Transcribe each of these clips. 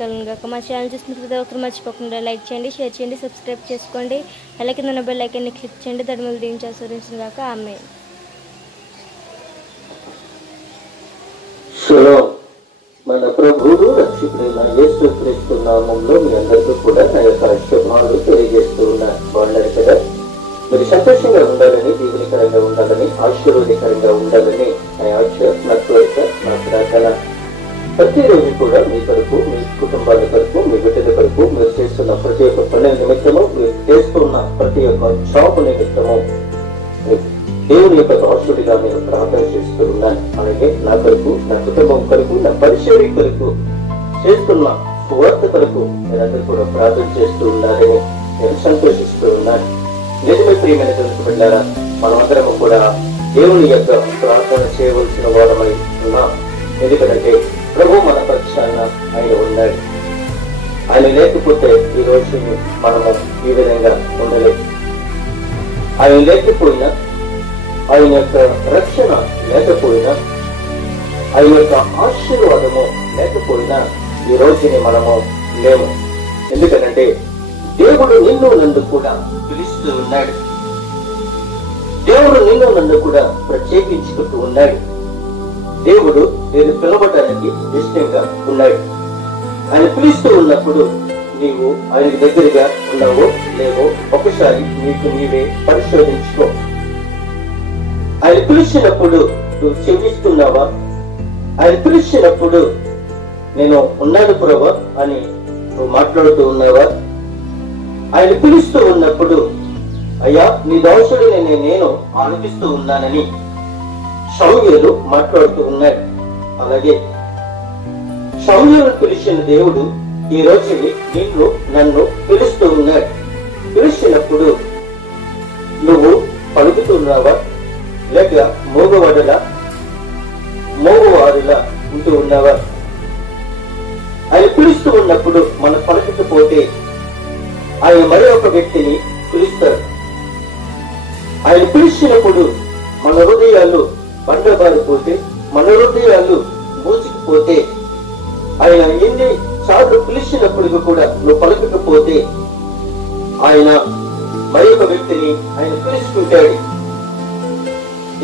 కలుగును గాక. మా ఛానల్ చూసిన ప్రతి ఒక్కరు మర్చిపోకుండా లైక్ చేయండి, షేర్ చేయండి, సబ్స్క్రైబ్ చేసుకోండి. అలాగే కింద ఉన్న బెల్ ఐకాన్ని క్లిక్ చేయండి. ధర్మలు దీవించి ఆశీర్వదించును గాక. ఆమేన్. మన ప్రభువు రక్షకుడైన యేసుక్రీస్తు నామములో మీ అందరికీ కూడా నా యొక్క శుభాలు తెలియజేస్తూ ఉన్నాను. బాగున్నారు కదా? మీరు సంతోషంగా ఉండాలని, దీవెనకరంగా ఉండాలని, ఆశీర్వాదకరంగా ఉండాలని నా ఆశ, నా కోరిక, నా ప్రార్థన. ప్రతిరోజు కూడా మీ కొరకు, మీ కుటుంబాల కొరకు, మీ బిడ్డల కొరకు, మీరు చేస్తున్న ప్రతి ఒక్క పనుల నిమిత్తము, మీరు చేస్తున్న ప్రతి ఒక్క జాబ్ నిమిత్తము దేవుని యొక్క దాసుడిగా నేను ప్రార్థన చేస్తూ ఉన్నాను. అలాగే నా కొరకు, నా కుటుంబం కొరకు, నా పరిచర్య కొరకు, చేస్తున్న సువార్త కొరకు మీరందరూ కూడా ప్రార్థన చేస్తూ ఉన్నారని నేను సంతోషిస్తూ ఉన్నాను. నిజమే ప్రియమైన తెలుసు బిడ్డారా, మనమందరము కూడా దేవుని యొక్క ప్రార్థన చేయవలసిన వారమై ఉన్నాం. ఎందుకంటే ప్రభు మన పక్షాన ఆయన ఉన్నాడు. ఆయన లేకపోతే ఈ రోజు మనము ఈ విధంగా ఉండలేదు. ఆయన లేకపోయినా, ఆయన యొక్క రక్షణ లేకపోయినా, ఆయన యొక్క ఆశీర్వాదము లేకపోయినా ఈ రోజుని మనము లేము. ఎందుకంటే దేవుడు నిన్ను నన్ను కూడా పిలుస్తూ ఉన్నాడు. దేవుడు నిన్ను నన్ను కూడా ప్రత్యేకించుకుంటూ ఉన్నాడు. దేవుడు నేను పిలవటానికి ఇష్టంగా ఉన్నాడు. ఆయన పిలుస్తూ ఉన్నప్పుడు నీవు ఆయన దగ్గరగా ఉన్నావో లేవో ఒకసారి నీకు నీవే పరిశోధించుకో. ఆయన పిలిచినప్పుడు నువ్వు చెల్లిస్తున్నావా? ఆయన పిలిచినప్పుడు నేను ఉన్నాను ప్రభువా అని నువ్వు మాట్లాడుతూ ఉన్నావా? ఆయన పిలుస్తూ ఉన్నప్పుడు అయ్యా నీ దాసుడిని నేను ఆలోచిస్తూ ఉన్నానని సమూయేలు మాట్లాడుతూ ఉన్నాడు. అలాగే సమూయేలును పిలిచిన దేవుడు ఈ రోజు నిన్ను నన్ను పిలుస్తూ ఉన్నాడు. పిలిచినప్పుడు నువ్వు పలుకుతున్నావా లేక మోగవారులా ఉంటూ ఉన్నావా? ఆయన పిలుస్తూ ఉన్నప్పుడు మన పలకకపోతే ఆయన మరి ఒక వ్యక్తిని పిలుస్తాడు. ఆయన పిలిచినప్పుడు మన హృదయాలు బండబారిపోతే, మన హృదయాలు మూసుకుపోతే, ఆయన ఎన్ని సార్లు పిలిచినప్పుడు కూడా నువ్వు పలకకపోతే ఆయన మరి ఒక వ్యక్తిని ఆయన పిలుచుకుంటాడు.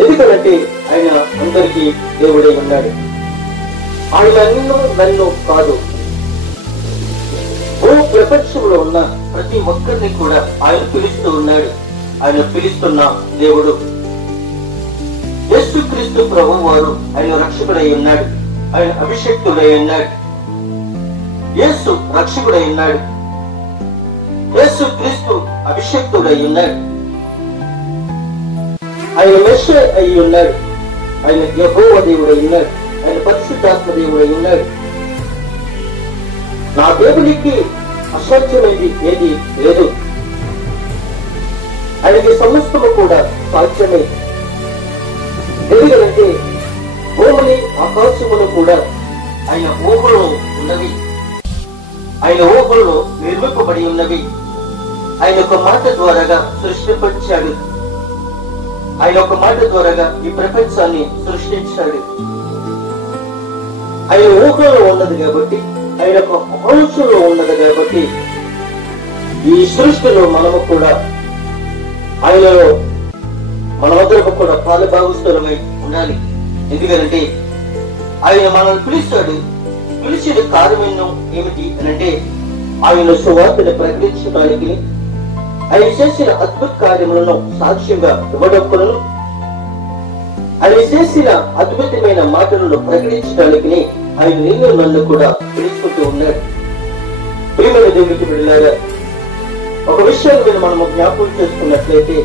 ఎందుకంటే ఆయన అందరికీ దేవుడై ఉన్నాడు. ఆయన నిన్ను నన్ను కాదు, ఓ ప్రపంచంలో ఉన్న ప్రతి ఒక్కరిని కూడా ఆయన పిలుస్తూ ఉన్నాడు. ఆయన పిలుస్తున్న దేవుడు యేసుక్రీస్తు ప్రభువు వారు ఆయన రక్షకుడై ఉన్నాడు. ఆయన అభిషేక్తుడై ఉన్నాడు. యేసు రక్షకుడై ఉన్నాడు. యేసుక్రీస్తు అభిషేక్తుడై ఉన్నాడు. ఆయన మెస్సీయ అయి ఉన్నాడు. ఆయన యెహోవా దేవుడై ఉన్నాడు. ఆయన పరిశుద్ధాత్మ దేవుడై ఉన్నాడు. నా దేవునికి అసాధ్యమైనది ఏది లేదు. ఆయనకి సమస్తము కూడా సాధ్యమే. ఎందుకంటే భూమిని ఆకాశమును కూడా ఆయన ఊహలో ఉన్నవి. ఆయన ఊహలో నిర్మింపబడి ఉన్నవి. ఆయన ఒక మాట ద్వారాగా సృష్టించాడు. ఆయన ఒక మాట ద్వారాగా ఈ ప్రపంచాన్ని సృష్టించాడు. ఆయన ఊహలో ఉన్నది కాబట్టి, ఆయన ఒక ఆలోచనలో ఉన్నది కాబట్టి ఈ సృష్టిలో మనము కూడా ఆయనలో మనమందరం కూడా పాలుభాగస్తులమై ఉండాలి. ఎందుకంటే ఆయన మనల్ని పిలుస్తాడు. పిలిచిన కారణం ఏమిటి అనంటే ఆయన సువార్తను ప్రకటించడానికి, ఆయన చేసిన అద్భుత కార్యములను సాక్ష్యంగా ఇవ్వడప్పులను, ఆయన చేసిన అద్భుతమైన మాటలను ప్రకటించడానికి ఆయన నిన్ను నన్ను కూడా పిలుచుకుంటూ ఉన్నాడు. ప్రియమైన దేవునికి బిడ్డలారా, ఒక విషయాన్ని మనము జ్ఞాపకం చేసుకున్నట్లయితే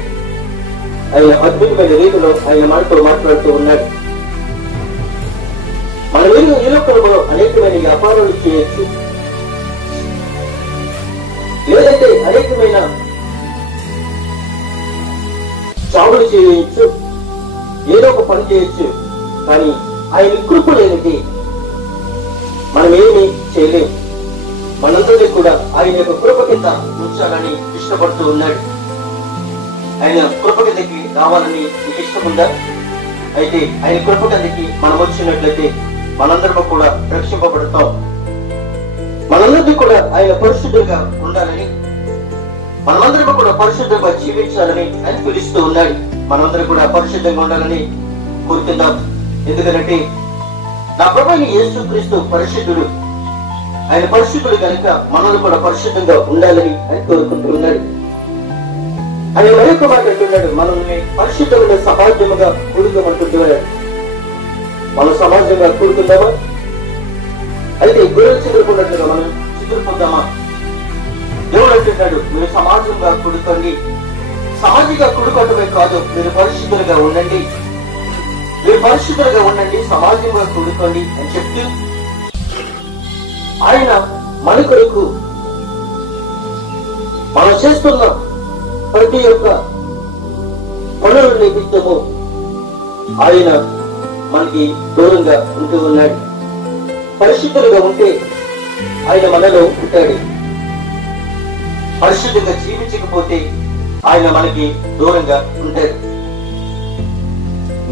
ఆయన అద్భుతమైన రీతిలో ఆయన మనతో మాట్లాడుతూ ఉన్నాడు. మనం ఈ లోకంలో అనేకమైన వ్యాపారాలు చేయొచ్చు, లేదంటే అనేకమైన జాబులు చేయవచ్చు, ఏదో ఒక పని చేయొచ్చు. కానీ ఆయన కృప లేనిది మనం ఏమీ చేయలేము. మనందరినీ కూడా ఆయన యొక్క కృప కింద ఉంచాలని ఇష్టపడుతూ ఉన్నాడు. ఆయన కృప కిందకి రావాలని నీకు ఇష్టం ఉందా? అయితే ఆయన కృప కిందకి మనం వచ్చినట్లయితే మనందరం కూడా రక్షింపబడతాం. మనం మనమందరికీ కూడా ఆయన పరిశుద్ధంగా ఉండాలని, మనమందరం కూడా పరిశుద్ధంగా జీవించాలని ఆయన పిలుస్తూ ఉన్నాడు. మనందరం కూడా పరిశుద్ధంగా ఉండాలని కోరుతున్నాం. ఎందుకంటే నా ప్రభువైన యేసుక్రీస్తు పరిశుద్ధుడు. ఆయన పరిశుద్ధుడు కనుక మనల్ని కూడా పరిశుద్ధంగా ఉండాలని ఆయన కోరుకుంటున్నాడు. ఆయన మరొక మాట అంటున్నాడు, మనల్ని పరిశుద్ధమైన సమాజముగా కూడుకోమంటున్నాడు. మనం సమాజంగా కూడుకుందామా? అయితే గొర్రెలు చిగురుకున్నట్లుగా మనం చిగురుకుందామా? దేవుడు అంటున్నాడు, మీరు సమాజంగా కూడుకోండి. సమాజంగా కూడుకోవటమే కాదు, మీరు పరిశుద్ధులుగా ఉండండి, మీరు పరిశుద్ధులుగా ఉండండి, సమాజంగా కూడుకోండి అని చెప్తూ ఆయన మన కొరకు మనం చేస్తున్న ప్రతి ఒక్క పనుల నిమిత్తము ఆయన మనకి దూరంగా ఉంటూ ఉన్నాడు. పరిశుద్ధులుగా ఉంటే ఆయన మనలో ఉంటాడు. పరిశుద్ధంగా జీవించకపోతే ఆయన మనకి దూరంగా ఉంటాడు.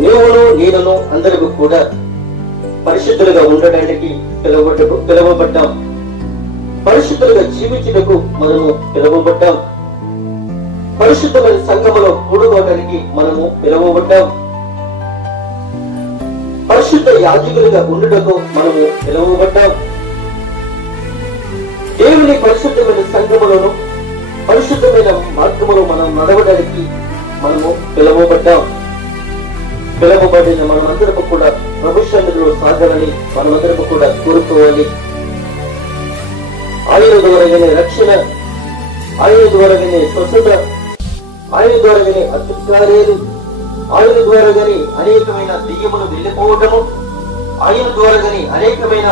నీవును నేనును అందరూ కూడా పరిశుద్ధులుగా ఉండడానికి పిలువబడ్డాం. పరిశుద్ధులుగా జీవించుటకు మనము పిలువబడ్డాం. పరిశుద్ధమైన సంఘములో కూడుకోవడానికి మనము పిలువబడ్డాం. పరిశుద్ధ యాజకులుగా ఉండుటకు మనము పిలువబడ్డాం. దేవుని పరిశుద్ధమైన సంఘములను పరిశుద్ధమైన మార్గములో మనం నడవడానికి మనము పిలువబడ్డాం. పిలువబడిన మనమందరము కూడా ప్రభు సన్నిధిలో సాగాలని మనమందరము కూడా కోరుకోవాలి. ఆయన ద్వారాగానే రక్షణ, ఆయన ద్వారాగానే స్వస్థత, ఆయన ద్వారాగానే అద్భుతాలు, ఆయన ద్వారాగానే అనేకమైన దెయ్యములు వెళ్ళిపోవటము, ఆయన ద్వారాగానే అనేకమైన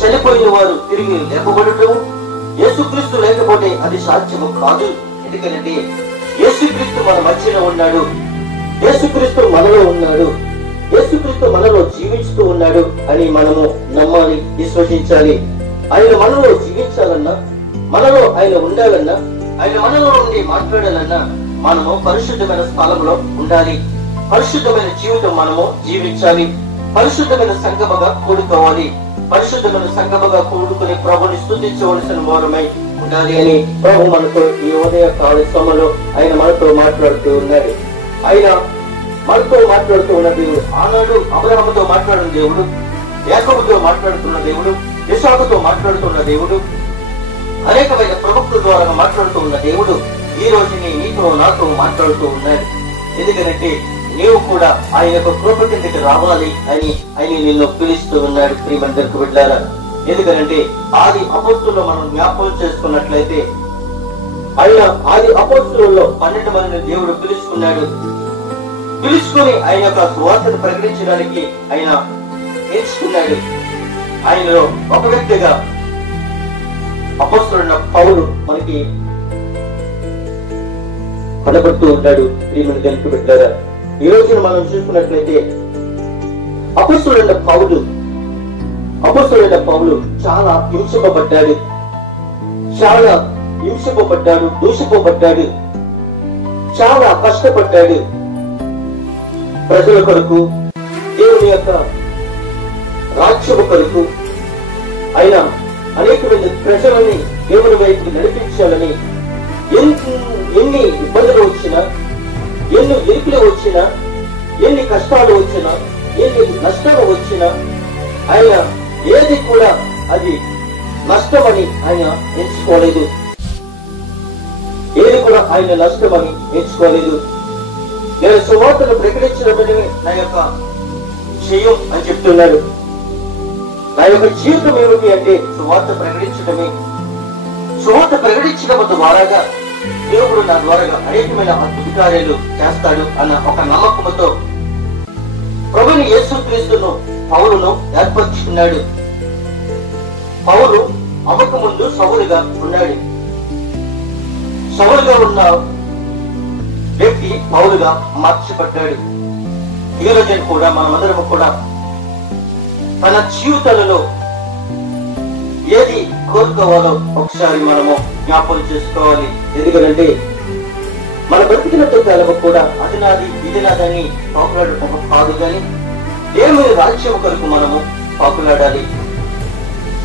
చనిపోయిన వారు తిరిగి లేపబడటము. యేసుక్రీస్తు లేకపోతే అది సాధ్యము కాదు. ఎందుకంటే యేసుక్రీస్తు మన మధ్యలో ఉన్నాడు, యేసుక్రీస్తు మనలో ఉన్నాడు, యేసుక్రీస్తు మనలో జీవిస్తూ ఉన్నాడు అని మనము నమ్మాలి, విశ్వసించాలి. ఆయన మనలో జీవించాలన్నా, మనలో ఆయన ఉండాలన్నా, ఆయన మనలో ఉండి మాట్లాడాలన్నా మనము పరిశుద్ధమైన స్థలంలో ఉండాలి. పరిశుద్ధమైన జీవితం మనము జీవించాలి. పరిశుద్ధమైన సంఘముగా కూడుకోవాలి. పరిశుద్ధమైన సంఘముగా కూడుకుని ప్రభుని స్తుతించవలసిన వారమై ఉండాలి అని ప్రభు మనతో ఈ ఉదయ కాల సమయంలో ఆయన మనతో మాట్లాడుతూ ఉన్నాడు. ఆయన మనతో మాట్లాడుతూ ఉన్న దేవుడు. ఆనాడు అబ్రహాముతో మాట్లాడిన దేవుడు, యాకోబుతో మాట్లాడుతున్న దేవుడు, ఇస్సాకుతో మాట్లాడుతున్న దేవుడు, అనేకమైన ప్రవక్తుల ద్వారా మాట్లాడుతూ ఉన్న దేవుడు ఈ రోజు నీతో నాతో మాట్లాడుతూ ఉన్నాడు. ఎందుకంటే నీవు కూడా ఆయన యొక్క కృప కిందకి రావాలి అని ఆయన నిన్ను పిలుస్తూ ఉన్నాడు. ప్రియమందరికి బిడ్డలారా, ఎందుకంటే ఆది అపోస్తుల్లో మనం జ్ఞాపకం చేసుకున్నట్లయితే ఆయన ఆది అపోస్తులలో 12 మందిని దేవుడు పిలుచుకున్నాడు. పిలుచుకుని ఆయన యొక్క సువార్తను ప్రకటించడానికి ఆయన ఎంచుకున్నాడు. ఆయనలో ఒక వ్యక్తిగా అపోస్తలుడైన పౌలు మనకి కనబడుతూ ఉంటాడు. ప్రియమందరికి బిడ్డలారా, ఈ రోజున మనం చూసుకున్నట్లయితే అపోస్తలుడైన పౌలు చాలా హింసింపబడ్డాడు, దూషింపబడ్డాడు, చాలా కష్టపడ్డాడు. ప్రజల కొరకు, దేవుని యొక్క రాజ్యము కొరకు ఆయన అనేకమైన ప్రజలని దేవుని వైపు నడిపించాలని ఎన్ని ఇబ్బందులు వచ్చినా, ఎన్ని ఇరుకులు వచ్చినా, ఎన్ని కష్టాలు వచ్చినా, ఎన్ని నష్టాలు వచ్చినా ఆయన ఏది కూడా అది నష్టమని ఆయన ఎంచుకోలేదు. ఏది కూడా ఆయన నష్టమని ఎంచుకోలేదు. నేను సువార్తను ప్రకటించడమే నా యొక్క చేయం అని చెప్తున్నాడు. నా యొక్క జీవితం ఏమిటి అంటే సువార్త ప్రకటించడమే. సువార్త ప్రకటించడం ద్వారాగా దేవుడు నా ద్వారాగా అనేకమైన అద్భుత కార్యాలు చేస్తాడు అన్న ఒక నమ్మకంతో ప్రభువుని యేసుక్రీస్తును పౌలును ఏర్పరచుకున్నాడు. పౌలు అవ్వక ముందు సౌలుగా ఉన్నాడు. సౌలుగా ఉన్న వ్యక్తి పౌలుగా మార్చబడ్డాడు. ఈ రోజున కూడా మనమందరం కూడా మన జీవితాలలో ఏది కోరుకోవాలో ఒకసారి మనము జ్ఞాపకం చేసుకోవాలి. ఎందుకంటే మన బ్రతికినంత కాలం కూడా అది నాది ఇది నాదని పాకులాడటం కాదు, కానీ దేవుని రాజ్యం కొరకు మనము పాకులాడాలి.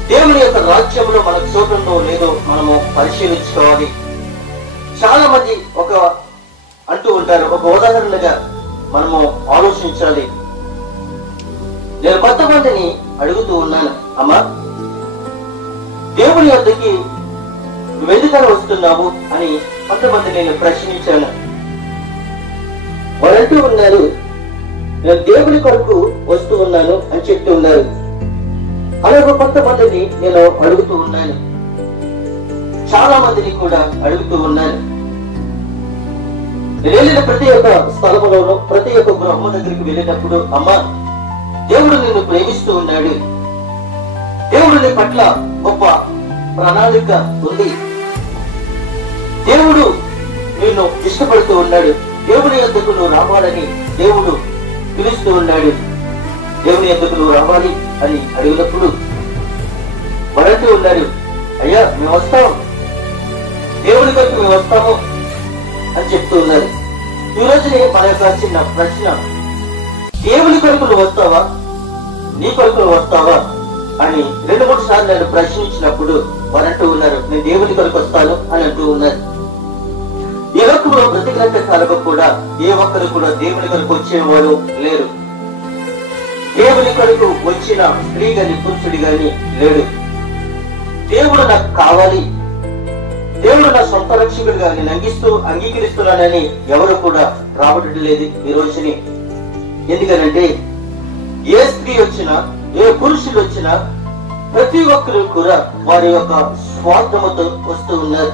దేవుని యొక్క రాజ్యంలో మనకు చోటుందో లేదో మనము పరిశీలించుకోవాలి. చాలా మంది అంటూ ఉంటారు, ఒక ఉదాహరణగా మనము ఆలోచించాలి. నేను కొంతమందిని అడుగుతూ ఉన్నాను, అమ్మా దేవుని వద్దకి నువ్వెందుకని వస్తున్నావు అని కొంతమంది నేను ప్రశ్నించాను. వారంటూ ఉన్నారు, నేను దేవుని కొరకు వస్తూ ఉన్నాను అని చెప్తూ ఉన్నారు. అలాగే కొంతమందిని నేను అడుగుతూ ఉన్నాను, చాలా మందిని కూడా అడుగుతూ ఉన్నాను. నేను వెళ్ళిన ప్రతి ఒక్క స్థలంలోనూ ప్రతి ఒక్క గృహం దగ్గరికి వెళ్ళినప్పుడు, అమ్మా దేవుడు నిన్ను ప్రేమిస్తూ ఉన్నాడు, దేవుడు నీ పట్ల గొప్ప ప్రణాళిక ఉంది, దేవుడు నిన్ను ఇష్టపడుతూ ఉన్నాడు, దేవుని యొద్దకు నువ్వు రావాలని దేవుడు పిలుస్తూ ఉన్నాడు, దేవుని యొద్దకు నువ్వు రావాలి అని అడిగినప్పుడు వారంటూ ఉన్నారు, అయ్యా మేము వస్తాము, దేవుని కొరకు మేము వస్తాము అని చెప్తూ ఉన్నారు. ఈ రోజునే మన యొక్క చిన్న ప్రశ్న, దేవుని కొరకు నువ్వు వస్తావా, నీ కొరకు నువ్వు వస్తావా అని 2-3 సార్లు నేను ప్రశ్నించినప్పుడు వారంటూ ఉన్నారు, నేను దేవుని కొరకు వస్తాను అని అంటూ ఉన్నారు. ఈ లోకంలో బ్రతికినంత కాలం కూడా ఏ ఒక్కరు కూడా దేవుని కొరకు వచ్చేవారు లేరు. దేవుని కొరకు వచ్చిన స్త్రీ గాని పురుషుడి గాని లేడు. దేవుడు నాకు కావాలి, దేవుడు నా సొంత రక్షకుడిగా నేను అంగీకరిస్తున్నానని ఎవరు కూడా రావటం లేదు ఈ రోజుని. ఎందుకనంటే ఏ స్త్రీ వచ్చినా ఏ పురుషుడు వచ్చినా ప్రతి ఒక్కరు కూడా వారి యొక్క స్వార్థముతో వస్తూ ఉన్నారు,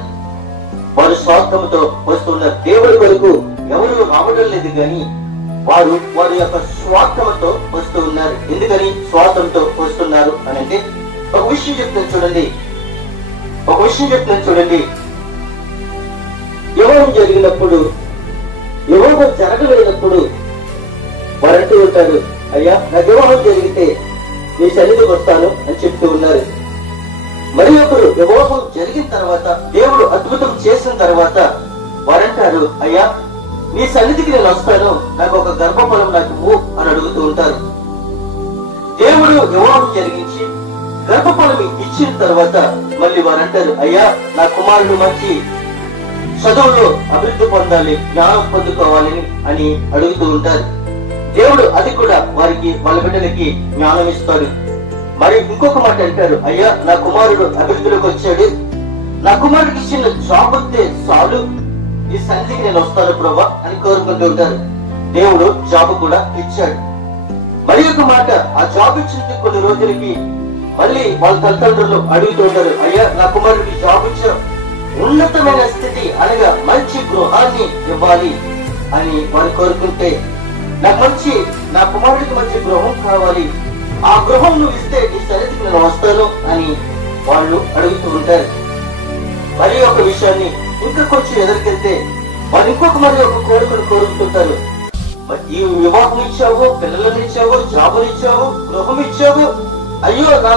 వారు స్వార్థముతో వస్తున్నారు. దేవుడి కొరకు ఎవరు రావడం లేదు కానీ వారి యొక్క స్వార్థంతో వస్తూ ఉన్నారు. ఎందుకని స్వార్థంతో వస్తున్నారు అని అంటే ఒక విషయం చెప్తాను చూడండి. వివాహం జరిగినప్పుడు, వివాహం జరగలేనప్పుడు వారంటూ ఉంటారు, అయ్యా నా వివాహం జరిగితే నీ సన్నిధికి వస్తాను అని చెప్తూ ఉన్నారు. మరి ఒకరు వివాహం జరిగిన తర్వాత, దేవుడు అద్భుతం చేసిన తర్వాత వారంటారు, అయ్యా నీ సన్నిధికి నేను వస్తాను, నాకు ఒక గర్భఫలం నాకు ఇవ్వు అని అడుగుతూ ఉంటారు. దేవుడు వివాహం జరిగించి గర్భఫలం ఇచ్చిన తర్వాత మళ్ళీ వారంటారు, అయ్యా నా కుమారుడు మంచి చదువులో అభివృద్ధి పొందాలి, జ్ఞానం పొందుకోవాలని అని అడుగుతూ ఉంటారు. దేవుడు అది కూడా వాళ్ళ బిడ్డలకి జ్ఞానం ఇస్తాడు. మరి ఇంకొక మాట అంటారు, అయ్యా నా కుమారుడు అభివృద్ధిలోకి వచ్చాడు, నా కుమారుడికి ఇచ్చిన జాబ్ వస్తే చాలు, ఈ సన్నిధికి నేను వస్తాను ప్రభా అని కోరుకుంటూ ఉంటారు. దేవుడు జాబ్ కూడా ఇచ్చాడు. మరి ఒక మాట, ఆ జాబ్ ఇచ్చిన కొన్ని రోజులకి మళ్ళీ వాళ్ళ తల్లిదండ్రులు అడుగుతూ ఉంటారు, అయ్యా నా కుమారుడికి జాబ్ ఇచ్చావు, ఉన్నతమైన స్థితి అనగా మంచి గృహాన్ని ఇవ్వాలి అని వారు కోరుకుంటే, నా కుమారుడికి మంచి గృహం కావాలి, ఆ గృహం నువ్వు ఇస్తే నీ సన్నిధికి నేను వస్తాను అని వాళ్ళు అడుగుతూ ఉంటారు. మరి ఒక విషయాన్ని ఇంకా కొంచెం ఎదురుకెళ్తే వాళ్ళు ఇంకొక కోరికను కోరుకుంటుంటారు, ఈ వివాహం ఇచ్చావు, పిల్లలను ఇచ్చావు, జాబులు ఇచ్చావు, గృహం ఇచ్చావు, అయ్యో నా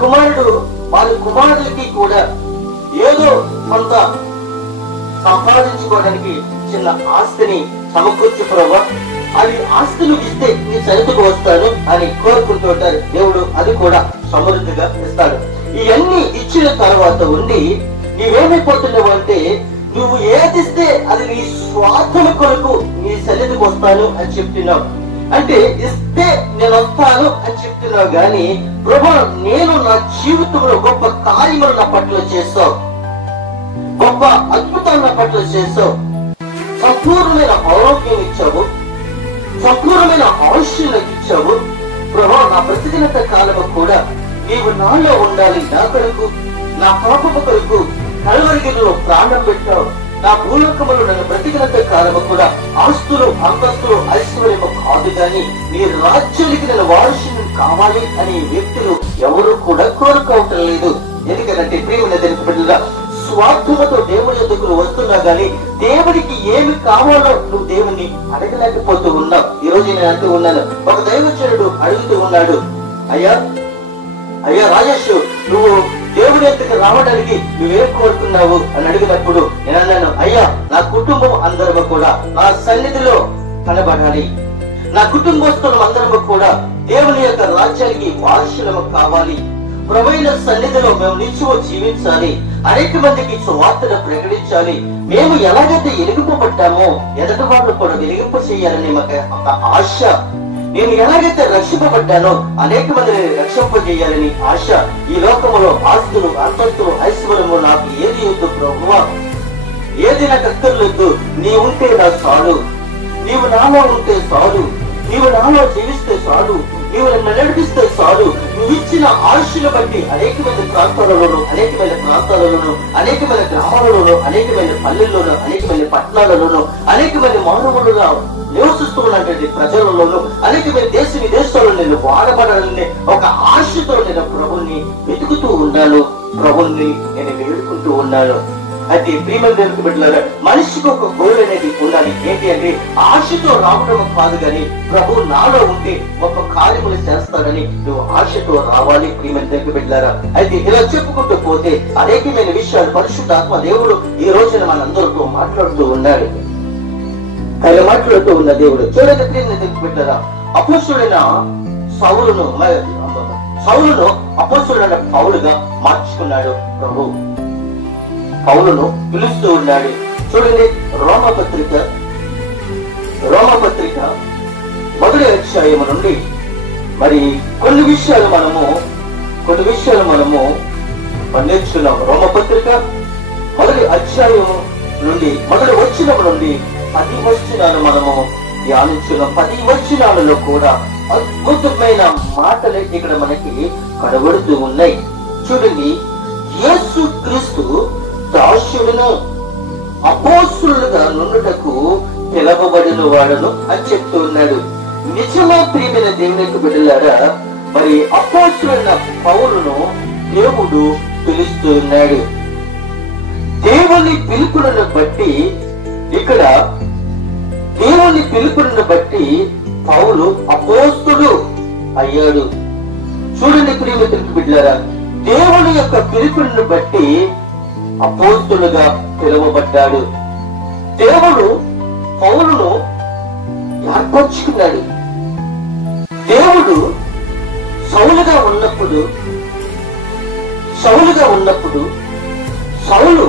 కుమారుడు వాళ్ళ కుమారులకి కూడా ఏదో కొంత సంపాదించుకోవడానికి చిన్న ఆస్తిని సమకూర్చు ప్రభా, అది ఆస్తులు ఇస్తే నీ సరితుకు వస్తాను అని కోరుకుంటూ ఉంటారు. దేవుడు అది కూడా సమృద్ధిగా ఇస్తాడు. ఇవన్నీ ఇచ్చిన తర్వాత ఉండి నీవేమైపోతున్నావు అంటే, నువ్వు ఏదిస్తే అది నీ స్వార్థం కొరకు నీ సన్నిధికి వస్తాను అని చెప్తున్నావు. అంటే ఇస్తే నేను వస్తాను అని చెప్తున్నావు గాని, ప్రభా నేను నా జీవితంలో గొప్ప కార్యములు నా పట్ల చేస్తావు, గొప్ప అద్భుతాలు నా పట్ల చేస్తావు, సంపూర్ణమైన ఆరోగ్యం ఇచ్చావు, సంపూర్ణమైన ఆయుష్యం నాకు ఇచ్చావు ప్రభా, నా ప్రతిదినంత కాలము కూడా నీవు నాలో ఉండాలి, నా కొరకు నా పాపము కొరకు కల్వరిగిరిలో ప్రాణం పెట్టావు, నా భూలోకములు నన్ను బ్రతికినంత కాలము కూడా ఆస్తులు అంతస్తులు ఐశ్వర్యము కాదు గాని నీ రాజ్యానికి నేను వారసుని కావాలి అనే వ్యక్తులు ఎవరు కూడా కోరుకోవటం లేదు. ఎందుకంటే ప్రియమైన దేవుని బిడ్డలారా, స్వార్థముతో దేవుని యొద్దకు వస్తున్నా గానీ దేవుడికి ఏమి కావాలో నువ్వు దేవుణ్ణి అడగలేకపోతూ ఉన్నావు. ఈ రోజు నేను అంటూ ఉన్నాను, ఒక దైవజనుడు అడుగుతూ ఉన్నాడు, అయ్యా రాజేష్ నువ్వు దేవుడి యొద్దకు రావడానికి నువ్వేం కోరుకున్నావు అని అడిగినప్పుడు నేను అన్నాను, అయ్యా నా కుటుంబం అందరము కూడా నా సన్నిధిలో కనబడాలి, నా కుటుంబస్తులు అందరము కూడా దేవుని యొక్క రాజ్యానికి వారసులము కావాలి. ప్రభువైన సన్నిధిలో మేము నిత్యము జీవించాలి. అనేక మందికి సువార్తను ప్రకటించాలి. మేము ఎలాగైతే వెలిగింపబడ్డామో ఎదటి వాళ్ళు కూడా వెలిగింపు చేయాలని ఒక ఆశ. నేను ఎలాగైతే రక్షింపబడ్డానో అనేక మందిని రక్షింపజేయాలని ఆశ. ఈ లోకములో ఆస్తులు, అంతస్తులు, ఐశ్వర్యము నాకు ఏది వద్దు ప్రభువా, ఏది నాకు అక్కర్లేదు. నీ ఉంటే నా చాలు, నీవు నాలో ఉంటే చాలు, నీవు నాలో జీవిస్తే చాలు, నీవు నన్ను నడిపిస్తే చాలు. నువ్వు ఇచ్చిన ఆయుష్ను బట్టి అనేకమైన ప్రాంతాలలోను, అనేకమైన గ్రామాలలోను, అనేకమైన పల్లెల్లోను, అనేకమైన పట్టణాలలోను, అనేకమైన మానవులుగా నివసిస్తూ ఉన్నటువంటి ప్రజలలోను, అనేకమైన దేశ విదేశాల్లో నేను వాడబడాలని ఒక ఆశతో నేను ప్రభుని వెతుకుతూ ఉన్నాను. ప్రభుని నేను వేడుకుంటూ ఉన్నాను. అయితే ప్రియమైన దేవునికి బిడ్డలారా, మనిషికి ఒక గోల్ అనేది ఉండాలి. ఏంటి అంటే ఆశతో రావడం కాదు, కానీ ప్రభు నాలో ఉంటే ఒక కార్యములు చేస్తాడని నువ్వు ఆశతో రావాలి. ప్రియమైన దేవునికి బిడ్డలారా, అయితే ఇలా చెప్పుకుంటూ పోతే అనేకమైన విషయాలు పరిశుద్ధాత్మ దేవుడు ఈ రోజున మనందరితో మాట్లాడుతూ ఉన్నాడు. ఆయన మాట్లాడుతూ ఉన్న దేవుడు చూడండి. ప్రియమైన దేవునికి బిడ్డలారా, అపోస్తులైన సౌలును అపోస్తులైన పౌలుగా మార్చుకున్నాడు ప్రభు. పౌలును పిలుస్తూ ఉన్నాడు. చూడండి, రోమపత్రిక 1వ అధ్యాయము నుండి మరి కొన్ని విషయాలు మనము నేర్చుకున్నాం. రోమపత్రిక 1వ అధ్యాయము నుండి 1వ వచనము నుండి 10 వచనాలు మనము ధ్యానించున్నాం. 10 వచనాలలో కూడా అద్భుతమైన మాటలు ఇక్కడ మనకి కనబడుతూ ఉన్నాయి. చూడండి, యేసు క్రీస్తు దాసుడును అపోస్తులుగా నుండుటకు పిలవబడిన వాడును అని చెప్తూ ఉన్నాడు. నిజమే ప్రియమైన దేవునికి బిడ్డలారా, మరి అపోస్తులైన పౌలును దేవుడు పిలుస్తూ ఉన్నాడు. దేవుని పిలుపులను బట్టి పౌలు అపోస్తుడు అయ్యాడు. చూడండి ప్రియమైన దేవునికి బిడ్డలారా, దేవుని యొక్క పిలుపులను బట్టి అపోస్తులుగా పిలువబడ్డాడు. దేవుడు పౌలును ఏర్పరచుకున్నాడు. దేవుడు సౌలుగా ఉన్నప్పుడు సౌలు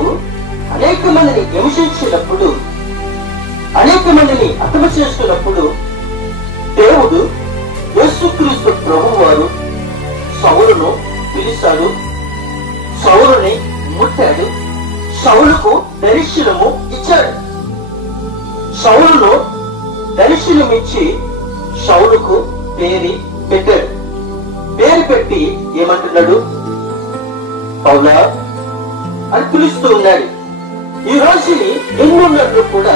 అనేక మందిని హింసించినప్పుడు, అనేక మందిని హతము చేస్తున్నప్పుడు దేవుడు యేసుక్రీస్తు ప్రభువారు సౌలును పిలిచాడు. సౌలుని ముట్టాడు. సౌలుకు దర్శనము ఇచ్చాడు. సౌలును దర్శనమిచ్చి సౌలుకు పేరు పెట్టాడు. పేరు పెట్టి ఏమంటున్నాడు? పౌలా అని పిలుస్తూ ఉన్నాడు. ఈ రోజుని ఎన్నున్నట్లు కూడా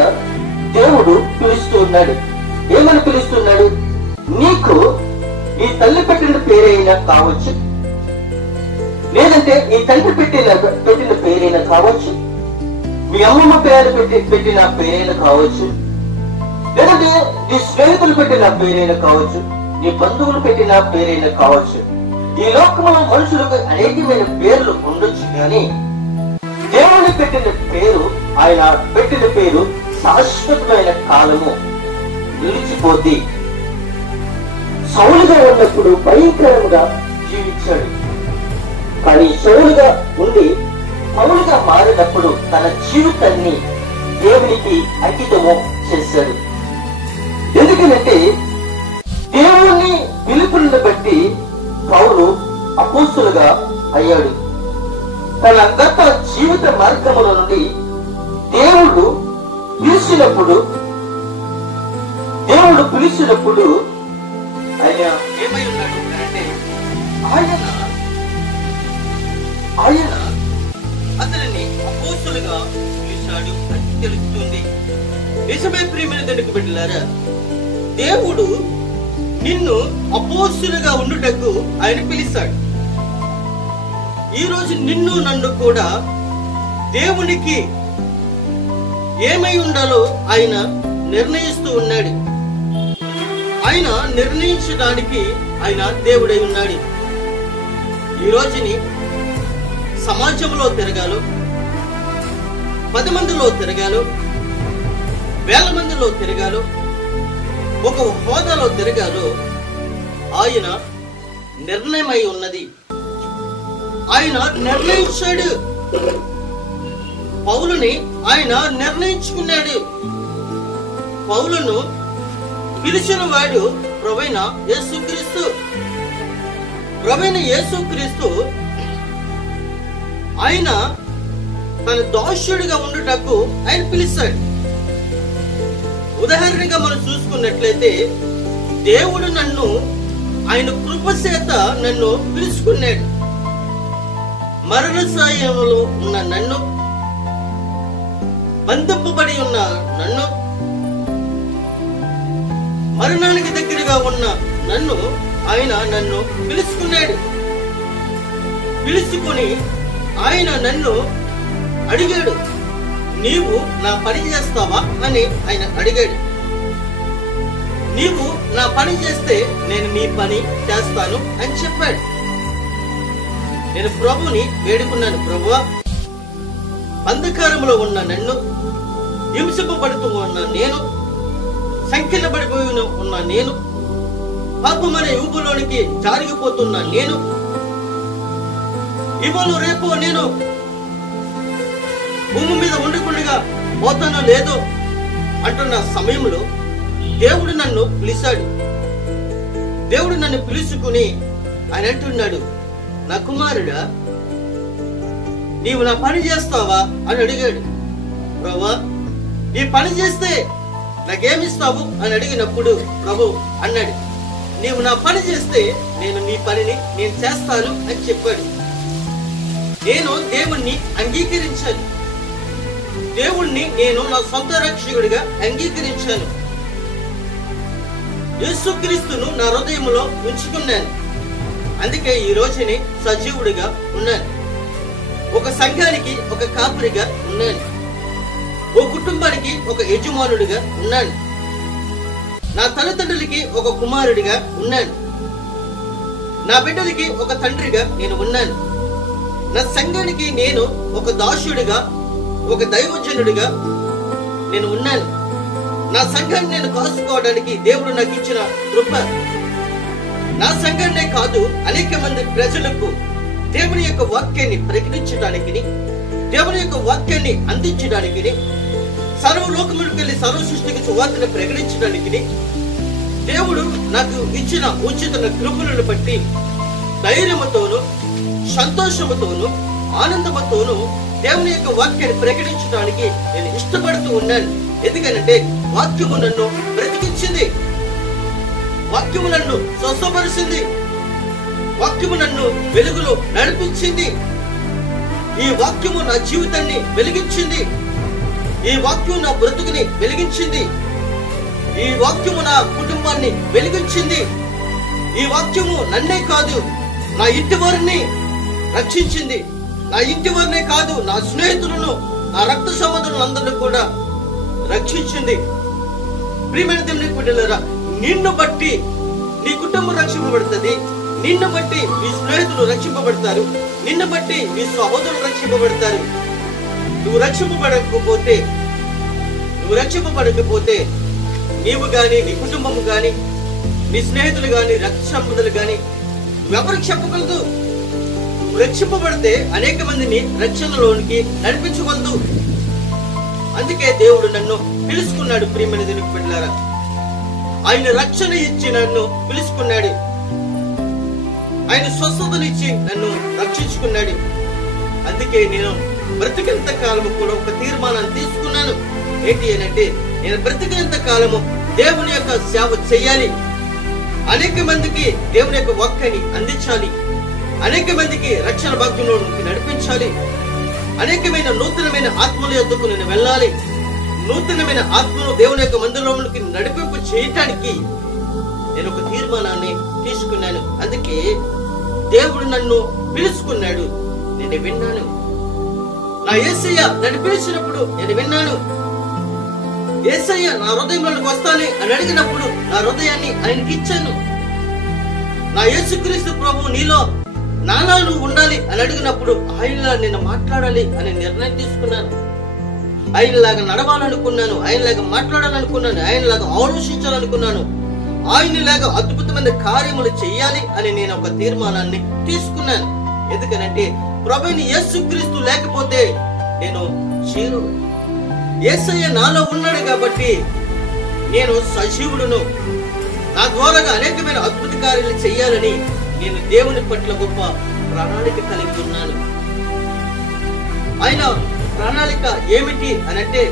దేవుడు పిలుస్తూ ఉన్నాడు. ఏమని పిలుస్తున్నాడు? నీకు ఈ తల్లి పెట్టిన పేరైనా కావచ్చు, లేదంటే ఈ తండ్రి పెట్టిన పేరైనా కావచ్చు, మీ అమ్మమ్మ పేరు పెట్టిన పేరైనా కావచ్చు, లేదంటే నీ స్నేహితులు పెట్టిన పేరైనా కావచ్చు, నీ బంధువులు పెట్టిన పేరైనా కావచ్చు. ఈ లోకంలో మనుషులకు అనేకమైన పేర్లు ఉండొచ్చు, కానీ దేవుని ఆయన పెట్టిన పేరు శాశ్వతమైన కాలము నిలిచిపోద్ది. సౌలుగా ఉన్నప్పుడు భయంకరంగా జీవించాడు, కానీ సౌలుగా ఉండి పౌలుగా మారినప్పుడు తన జీవితాన్ని దేవునికి అంకితము చేశాడు. ఎందుకంటే దేవుని పిలుపులను బట్టి పౌలు అపోస్తులుగా అయ్యాడు. తన గత జీవిత మార్గముల నుండి దేవుడు పిలిచినప్పుడు ఆయన ఏమై ఉన్నాడు అంటే ఆయన అతనిని అపోస్తులుగా పిలిచాడు అని తెలుస్తుంది. నిజమే ప్రియమైన దేవునికి బిడ్డలారా, దేవుడు నిన్ను అపోస్తులుగా ఉండుటకు ఆయన పిలిచాడు. ఈ రోజు నిన్ను నన్ను కూడా దేవునికి ఏమై ఉండాలో ఆయన నిర్ణయిస్తూ ఉన్నాడు. ఆయన నిర్ణయించడానికి ఆయన దేవుడై ఉన్నాడు. ఈ రోజుని సమాజంలో తిరగాలో, 10 మందిలో తిరగాలో, 1000 మందిలో తిరగాలో, ఒక హోదాలో తిరగాలో ఆయన నిర్ణయమై ఉన్నది. ఆయన నిర్ణయించాడు. పౌలుని ఆయన నిర్ణయించుకున్నాడు. పౌలును పిలిచిన వాడు ప్రభువైన యేసుక్రీస్తు. ప్రభువైన యేసుక్రీస్తు ఆయన తన దాసుడిగా ఉండుటకు ఆయన పిలిచాడు. ఉదాహరణగా మనం చూసుకున్నట్లయితే దేవుడు నన్ను ఆయన కృపచేత నన్ను పిలుచుకున్నాడు. మరణ సాయంలో ఉన్న నన్ను, బంధింపబడి ఉన్న నన్ను, మరణానికి దగ్గరగా ఉన్న నన్ను ఆయన నన్ను పిలుచుకున్నాడు. పిలుచుకుని ఆయన నన్ను అడిగాడు, నీవు నా పని చేస్తావా అని ఆయన అడిగాడు. నీవు నా పని చేస్తే నేను నీ పని చేస్తాను అని చెప్పాడు. నేను ప్రభుని వేడుకున్నాను, ప్రభువా, అంధకారంలో ఉన్న నన్ను, హింసింపబడుతూ ఉన్న నేను, సంఖ్యలబడిపోయి ఉన్న నేను, పాపమనే ఊబులోనికి జారిగిపోతున్న నేను, ఇవాళ రేపు నేను భూమి మీద ఉండకుండా పోతానో లేదో అంటున్న సమయంలో దేవుడు నన్ను పిలిచాడు. దేవుడు నన్ను పిలుచుకుని ఆయన అంటున్నాడు, నా కుమారుడా, నీవు నా పని చేస్తావా అని అడిగాడు. ప్రభువా, నీ పని చేస్తే నాకేమిస్తావు అని అడిగినప్పుడు ప్రభు అన్నాడు, నీవు నా పని చేస్తే నేను నీ పనిని నేను చేస్తాను అని చెప్పాడు. నేను దేవుణ్ణి అంగీకరించాను. దేవుణ్ణి నేను నా సొంత రక్షకుడిగా అంగీకరించాను. యేసుక్రీస్తును నా హృదయంలో ఉంచుకున్నాను. అందుకే ఈ రోజుని సజీవుడిగా ఉన్నాను. ఒక సంఘానికి ఒక కాపురిగా ఉన్నాను. ఓ కుటుంబానికి ఒక యజమానుడిగా ఉన్నాను. నా తల్లిదండ్రులకి ఒక కుమారుడిగా ఉన్నాను. నా బిడ్డలకి ఒక తండ్రిగా నేను ఉన్నాను. నా సంఘానికి నేను ఒక దాసుడిగా, ఒక దైవజనుడిగా నేను ఉన్నాను. నా సంఘాన్ని నేను కాసుకోవడానికి దేవుడు నాకు ఇచ్చిన కృప. నా సంఘాన్నే కాదు, అనేక మంది ప్రజలకు దేవుని యొక్క వాక్యాన్ని ప్రకటించడానికి, దేవుని యొక్క వాక్యాన్ని అందించడానికి, సర్వలోకములకు వెళ్ళి సర్వ సృష్టికి సువార్తను ప్రకటించడానికి దేవుడు నాకు ఇచ్చిన ఉచిత కృపలను బట్టి ధైర్యముతోను, సంతోషముతోను, ఆనందముతోను దేవుని యొక్క వాక్యాన్ని ప్రకటించడానికి నేను ఇష్టపడుతూ ఉన్నాను. ఎందుకంటే వాక్యము నన్ను బ్రతికించింది, వాక్యము నన్ను స్వస్థపరిచింది, వాక్యము నన్ను వెలుగులో నడిపించింది. ఈ వాక్యము నా జీవితాన్ని వెలిగించింది. ఈ వాక్యము నా బ్రతుకుని వెలిగించింది. ఈ వాక్యము నా కుటుంబాన్ని వెలిగించింది. ఈ వాక్యము నన్నే కాదు, నా ఇంటి వారిని రక్షించింది. నా ఇంటి వారినే కాదు, నా స్నేహితులను, నా రక్త సంబంధులందరినీ కూడా రక్షించింది. ప్రియమైన దేవుని బిడ్డలారా, నిన్ను బట్టి నీ కుటుంబం రక్షింపబడుతుంది. నిన్ను బట్టి నీ స్నేహితులు రక్షింపబడతారు. నిన్ను బట్టి నీ సహోదరులు రక్షింపబడతారు. నువ్వు రక్షింపబడకపోతే నీవు గాని, నీ కుటుంబము గాని, నీ స్నేహితులు గాని, రక్త సంబంధులు గాని నువ్వెవరికి చెప్పగలదు? నువ్వు రక్షింపబడితే అనేక మందిని రక్షణలోనికి నడిపించగలదు. అందుకే దేవుడు నన్ను పిలుచుకున్నాడు. ప్రియమైన దేవుని బిడ్డలారా, ఆయన రక్షణ ఇచ్చి నన్ను పిలుచుకున్నాడు. ఆయన స్వస్థతనిచ్చి నన్ను రక్షించుకున్నాడు. అందుకే నేను బ్రతికినంత కాలము కూడా ఒక తీర్మానాన్ని తీసుకున్నాను. ఏంటి అంటే, నేను బ్రతికినంత కాలము దేవుని యొక్క సేవ చేయాలి. అనేక మందికి దేవుని యొక్క వాక్యాన్ని అందించాలి. అనేక మందికి రక్షణ భాగ్యంలోకి నడిపించాలి. అనేకమైన నూతనమైన ఆత్మల యొద్దకు నేను వెళ్ళాలి. నూతనమైన ఆత్మను దేవుని యొక్క మందిరంలోకి నడిపింపు చేయటానికి నేను ఒక తీర్మానాన్ని తీసుకున్నాను. అందుకే దేవుడు నన్ను పిలుచుకున్నాడు. నేను విన్నాను. నా యేసయ్య నన్ను పిలిచినప్పుడు నేను విన్నాను. యేసయ్య నా హృదయంలోకి వస్తాను అని అడిగినప్పుడు నా హృదయాన్ని ఆయనకి ఇచ్చాను. నా యేసుక్రీస్తు ప్రభు నీలో నాలా నువ్వు ఉండాలి అని అడిగినప్పుడు ఆయనలా నేను మాట్లాడాలి అని నిర్ణయం తీసుకున్నాను. ఆయనలాగా నడవాలనుకున్నాను. ఆయనలాగా మాట్లాడాలనుకున్నాను. ఆయనలాగా ఆలోచించాలనుకున్నాను. ఆయనలాగా అద్భుతమైన కార్యములు చేయాలి అని నేను ఒక తీర్మానాన్ని తీసుకున్నాను. ఎందుకనంటే ప్రభువైన యేసుక్రీస్తు లేకపోతే నేను జీరో. యేసయ్య నాలో ఉన్నాడు కాబట్టి నేను సజీవుడును. నా ద్వారా అనేకమైన అద్భుత కార్యాలు చేయాలని నేను దేవుని పట్ల గొప్ప ప్రణాళిక కలిగి ఉన్నాను. ఆయన ప్రణాళిక ఏమిటి అనంటే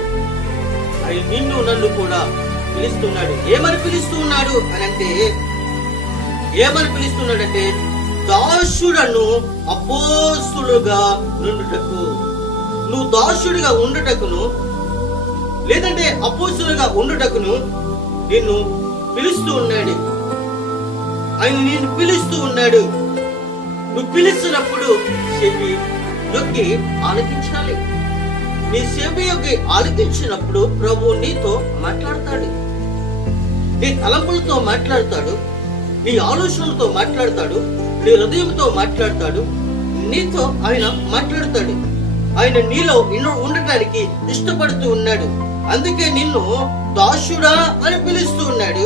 ఆయన నిన్ను నన్ను కూడా పిలుస్తున్నాడు. ఏమని పిలుస్తున్నాడు అనంటే దాసుడను అపోస్తులుగా నుండుటకు. నువ్వు దాసుడిగా ఉండుటకును లేదంటే అపోస్తులుగా ఉండుటకును నిన్ను పిలుస్తూ ఉన్నాడు. ఆయన నిన్ను పిలుస్తూ ఉన్నాడు. నువ్వు పిలుస్తున్నప్పుడు చెవి యొక్కి ఆలకించాలి. నీ చెవి యొక్కి ఆలకించినప్పుడు ప్రభు నీతో మాట్లాడతాడు. నీ తలంపులతో మాట్లాడతాడు, నీ ఆలోచనలతో మాట్లాడతాడు, నీ హృదయంతో మాట్లాడతాడు. నీతో ఆయన మాట్లాడతాడు. ఆయన నీలో ఉండటానికి ఇష్టపడుతూ ఉన్నాడు. అందుకే నిన్ను దాసుడా అని పిలుస్తూ ఉన్నాడు.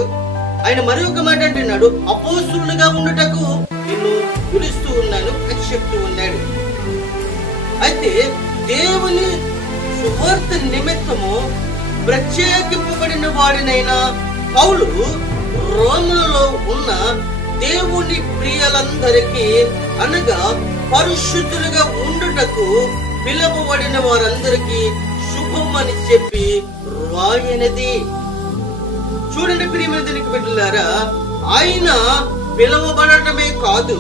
ఆయన మరి ఒక మాట అంటున్నాడు, అపోస్తులుగా ఉండుటకు నిన్ను పిలుస్తూ ఉన్నాను అని చెప్తూ ఉన్నాడు. అయితే దేవుని సువార్త నిమిత్తము ప్రత్యేకింపబడిన వాడినైనా పౌలు రోమలో ఉన్న దేవుని ప్రియులందరికీ అనగా పరిశుద్ధులుగా ఉండుటకు పిలువబడిన వారందరికీ శుభం అని చెప్పి రాయనది. చూడండి ప్రియమైన దేవుని బిడ్డలారా, ఆయన పిలువబడటమే కాదు,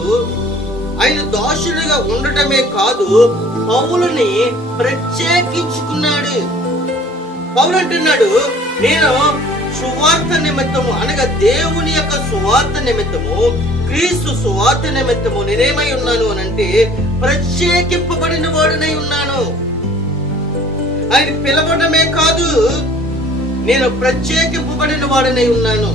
ఆయన దాసుడిగా ఉండటమే కాదు, పౌలుని ప్రత్యేకించుకున్నాడు. పౌలు అంటున్నాడు, నేను సువార్త నిమిత్తము అనగా దేవుని యొక్క సువార్త నిమిత్తము, క్రీస్తు సువార్త నిమిత్తము నేనేమై ఉన్నాను అనంటే ప్రత్యేకింపబడిన వాడినై ఉన్నాను. ఆయన పిలవడమే కాదు, నేను ప్రత్యేకింపబడిన వాడినై ఉన్నాను.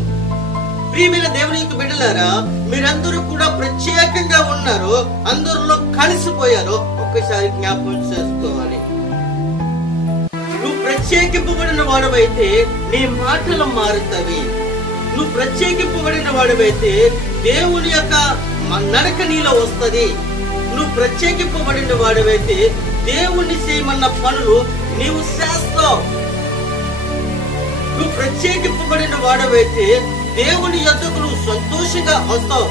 ప్రియమైన దేవుని యొక్క బిడ్డలారా, మీరందరూ కూడా ప్రత్యేకంగా ఉన్నారు, అందరిలో కలిసిపోయారు. ఒక్కసారి జ్ఞాపకం చేసుకోవాలి. నువ్వు ప్రత్యేకింపబడిన వాడవైతే నీ మాటలు మారుతావి. నువ్వు ప్రత్యేకింపబడిన వాడవైతే దేవుని యొక్క నడక నీలో వస్తుంది. నువ్వు ప్రత్యేకింపబడిన వాడవైతే దేవుని చేయమన్న పనులు నీవు చేస్తావు. నువ్వు ప్రత్యేకింపబడిన వాడవైతే దేవుని యొద్దకు నువ్వు సంతోషంగా వస్తావు,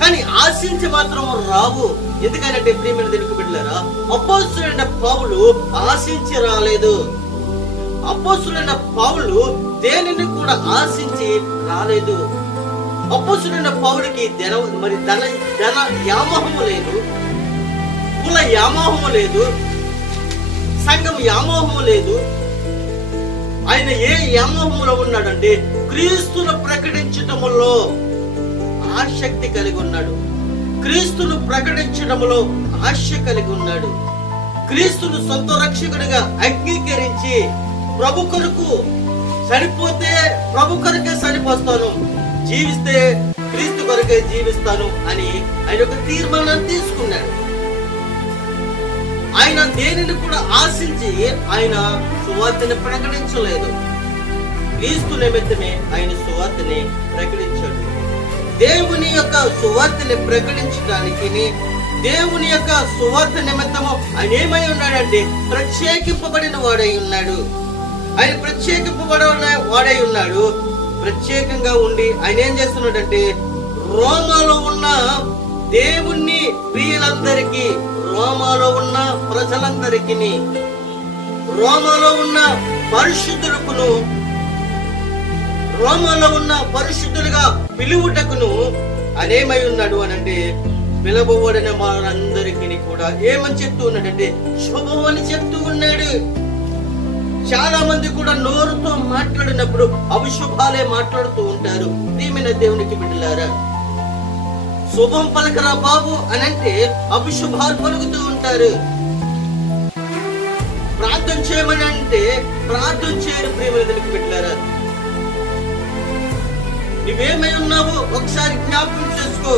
కానీ ఆశించి మాత్రం రావు. ఎందుకంటే ప్రియమైన దేవుని బిడ్డలారా, అపోస్తలుడైన పౌలు ఆశించి రాలేదు. అపోస్తలుడైన పౌలు దేనిని కూడా ఆశించి రాలేదు. అపోస్తలుడైన పౌలుకి ధన వ్యామోహము లేదు, కుల వ్యామోహము లేదు, సంఘం వ్యామోహము లేదు. ఆయన ఏ వ్యామోహములో ఉన్నాడంటే క్రీస్తును ప్రకటించటములో ఆసక్తి కలిగి ఉన్నాడు. క్రీస్తును ప్రకటించటములో ఆశ కలిగి ఉన్నాడు. క్రీస్తును సొంత రక్షకుడిగా అంగీకరించి ప్రభు కొరకు చనిపోతే ప్రభు కొరకే చనిపోస్తాను, జీవిస్తే క్రీస్తు కొరకే జీవిస్తాను అని ఆయన ఒక తీర్మానాన్ని తీసుకున్నాడు. ఆయన దేనిని కూడా ఆశించి ఆయన సువార్తని ప్రకటించలేదు. క్రీస్తు నిమిత్తమే ఆయన సువార్తని ప్రకటించాడు. దేవుని యొక్క సువార్తని ప్రకటించడానికి, దేవుని యొక్క సువార్త నిమిత్తము ఆయన ఏమై ఉన్నాడంటే ప్రత్యేకింపబడిన వాడై ఉన్నాడు. ఆయన ప్రత్యేకింపబడిన వాడై ఉన్నాడు. ప్రత్యేకంగా ఉండి ఆయన ఏం చేస్తున్నాడంటే రోమాలో ఉన్న దేవుని ప్రియులందరికీ, రోమాలో ఉన్న ప్రజలందరికీ, రోమాలో ఉన్న పరిశుద్ధులకును, రోమాలో ఉన్న పరిశుద్ధులుగా పిలువుటకును అనేమై ఉన్నాడు అనంటే పిలవబడిన వారందరికీ కూడా ఏమని చెప్తూ ఉన్నాడంటే శుభం అని చెప్తూ ఉన్నాడు. చాలా మంది కూడా నోరుతో మాట్లాడినప్పుడు అభిశుభాలే మాట్లాడుతూ ఉంటారు. ప్రియమైన దేవునికి బిడ్డలారా, శుభం పలకరా బాబు అనంటే అభిశుభాలు పలుకుతూ ఉంటారు. ప్రార్థన చేయమని అంటే ప్రార్థన చేయరు. ప్రియమైన దేవునికి బిడ్డలారా, నువ్వేమై ఉన్నావు ఒకసారి జ్ఞాపకం చేసుకో.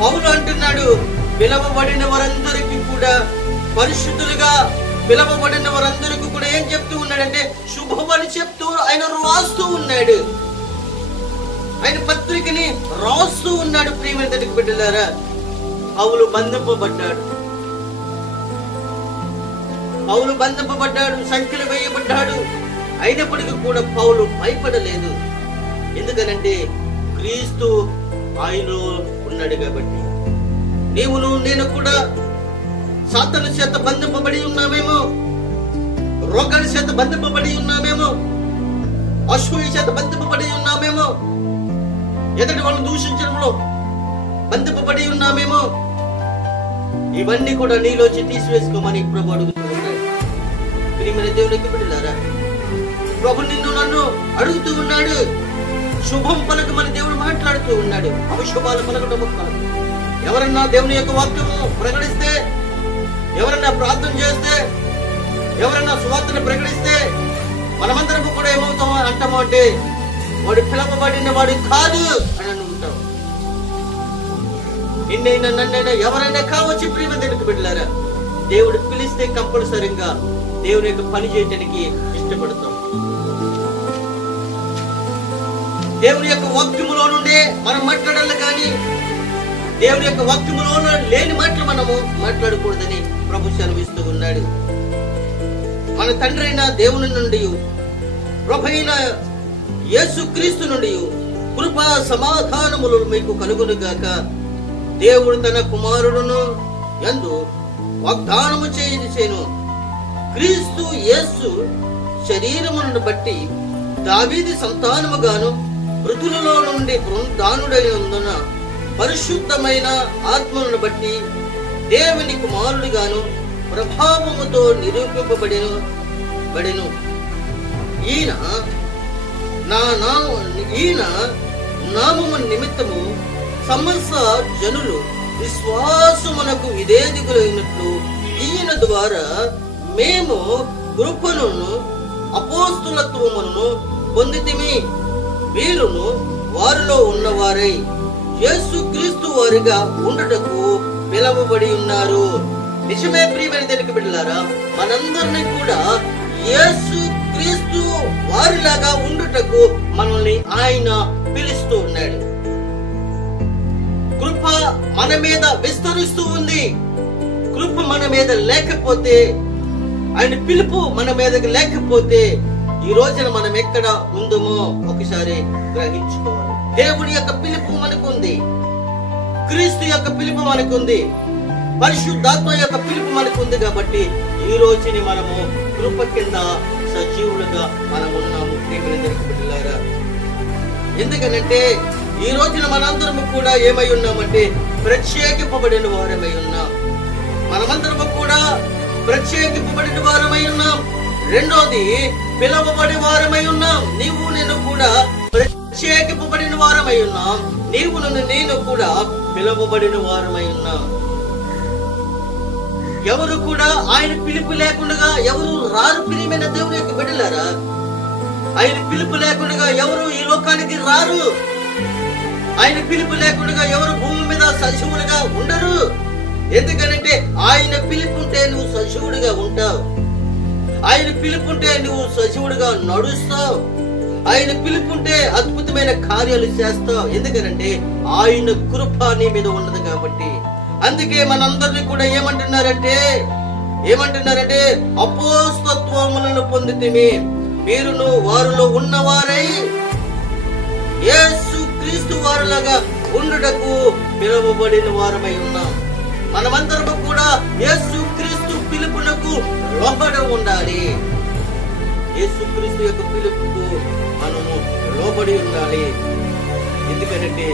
పౌలు అంటున్నాడు, పిలవబడిన వారందరికీ కూడా పరిశుద్ధులుగా పిలవబడిన వారందరికీ కూడా ఏం చెప్తూ ఉన్నాడంటే శుభమని చెప్తూ ఆయన రాస్తూ ఉన్నాడు. ఆయన పత్రికని రాస్తూ ఉన్నాడు. ప్రియమైన దేవుని బిడ్డలారా, పౌలు బంధింపబడ్డాడు, సంఖ్యలు వేయబడ్డాడు. అయినప్పటికీ కూడా పౌలు భయపడలేదు. ఎందుకనంటే క్రీస్తు ఆయనలో ఉన్నాడు కాబట్టి. నీవును నేను కూడా సాతాను చేత బంధింపబడి ఉన్నామేమో, రోగాల చేత బంధింపబడి ఉన్నామేమో, అసూయ చేత బంధింపబడి ఉన్నామేమో, ఎదుటి వాళ్ళని దూషించడంలో బంధింపబడి ఉన్నామేమో. ఇవన్నీ కూడా నీలోంచి తీసివేసుకోమని ప్రభు అడుగుతూ ఉన్నాడు. ప్రియమైన దేవునికి బిడ్డలారా, ప్రభు నిన్ను నన్ను అడుగుతూ ఉన్నాడు. శుభం పలకమని దేవుడు మాట్లాడుతూ ఉన్నాడు. అవిశుభాలు పలకడం కాదు. ఎవరన్నా దేవుని యొక్క వాక్యము ప్రకటిస్తే, ఎవరన్నా ప్రార్థన చేస్తే, ఎవరన్నా సువార్తను ప్రకటిస్తే మనమందరం కూడా ఏమవుతామో అంటామో అంటే వాడు పిలవబడిన వాడు కాదు అని అనుకుంటాం. నిన్నైనా నన్నైనా ఎవరైనా కావచ్చు. ప్రియమైన దేవునికి బిడ్డలారా, దేవుడు పిలిస్తే కంపల్సరిగా దేవుని యొక్క పని చేయడానికి ఇష్టపడతాం. దేవుని యొక్క వాక్యములో నుండే మనం మాట్లాడాలి కానీ దేవుని యొక్క వాక్యములో లేని మాటలు మనము మాట్లాడకూడదని ప్రభు సెలవిస్తూ ఉన్నాడు. మన తండ్రి అయిన దేవుని నుండి, ప్రభు అయిన యేసుక్రీస్తు నుండి కృపా సమాధానములు మీకు కలుగును గాక. దేవుడు తన కుమారుడును యందు వాగ్దానము చేయును. క్రీస్తు యేసు శరీరమును బట్టి దావీదు సంతానముగాను మృతులలో నుండి పునరుద్ధానుడైనందున పరిశుద్ధమైన ఆత్మను బట్టి దేవుని కుమారుడిగాను ప్రభావముతో నిరూపింపబడెను. ఈయన నామము నిమిత్తము సమస్త జనులు విశ్వాసమునకు విధేయులైనట్లు ఈయన ద్వారా మేము కృపను అపోస్తులత్వమును పొందితిమి. వీరును వారిలో ఉన్నవారై యేసుక్రీస్తు వారిగా ఉండుటకు పిలువబడి ఉన్నారు. నిజమే ప్రియమైన దేవుని బిడ్డలారా, మనందరినీ కూడా యేసుక్రీస్తు వారిలాగా ఉండుటకు మనల్ని ఆయన పిలుస్తూ ఉన్నాడు. కృప మన మీద విస్తరిస్తూ ఉంది. కృప మన మీద లేకపోతే, ఆయన పిలుపు మన మీదకి లేకపోతే ఈ రోజున మనం ఎక్కడ ఉందమో ఒకసారి గ్రహించుకోవాలి. దేవుడి యొక్క పిలుపు మనకుంది, క్రీస్తు యొక్క పిలుపు మనకుంది, పరిశుద్ధాత్మ యొక్క పిలుపు మనకుంది. కాబట్టి ఈ రోజుని మనము కృప కింద సజీవులుగా మనం ఉన్నాము. ప్రియమైన దేవుని బిడ్డలారా, ఎందుకనంటే ఈ రోజున మనందరము కూడా ఏమై ఉన్నామంటే ప్రత్యేకింపబడిన వారమై ఉన్నాం. మనమందరము కూడా ప్రత్యేకింపబడిన వారమై ఉన్నాం. రెండోది, పిలవబడి వారమై ఉన్నాం. నీవు నేను కూడా ప్రత్యేకింపబడిన వారమై ఉన్నాం. నీవు నేను కూడా పిలవబడిన వారమై ఉన్నాం. ఎవరు కూడా ఆయన పిలుపు లేకుండా ఎవరు రారు. ప్రియమైన దేవుని యొక్క బిడ్డలారా, ఆయన పిలుపు లేకుండా ఎవరు ఈ లోకానికి రారు. ఆయన పిలుపు లేకుండా ఎవరు భూమి మీద సజీవులుగా ఉండరు. ఎందుకనంటే ఆయన పిలుపుంటే నువ్వు సజీవుడిగా ఉంటావు. ఆయన పిలుపుంటే నువ్వు సజీవుడిగా నడుస్తావు. ఆయన పిలుపుంటే అద్భుతమైన కార్యాలు చేస్తావు. ఎందుకనంటే ఆయన కృప నీ మీద ఉన్నది కాబట్టి. అందుకే మనందరినీ కూడా ఏమంటున్నారంటే అపోస్తత్వములను పొందితిమి. మీరును వారిలో ఉన్నవారై యేసు క్రీస్తు వారిలాగా ఉండుటకు పిలువబడిన వారమై ఉన్నాం. మనమందరము కూడా యేసు క్రీస్తు పిలుపునకు లోబడి ఉండాలి. యేసు క్రీస్తు యొక్క పిలుపుకు మనము లోబడి ఉండాలి. ఎందుకంటే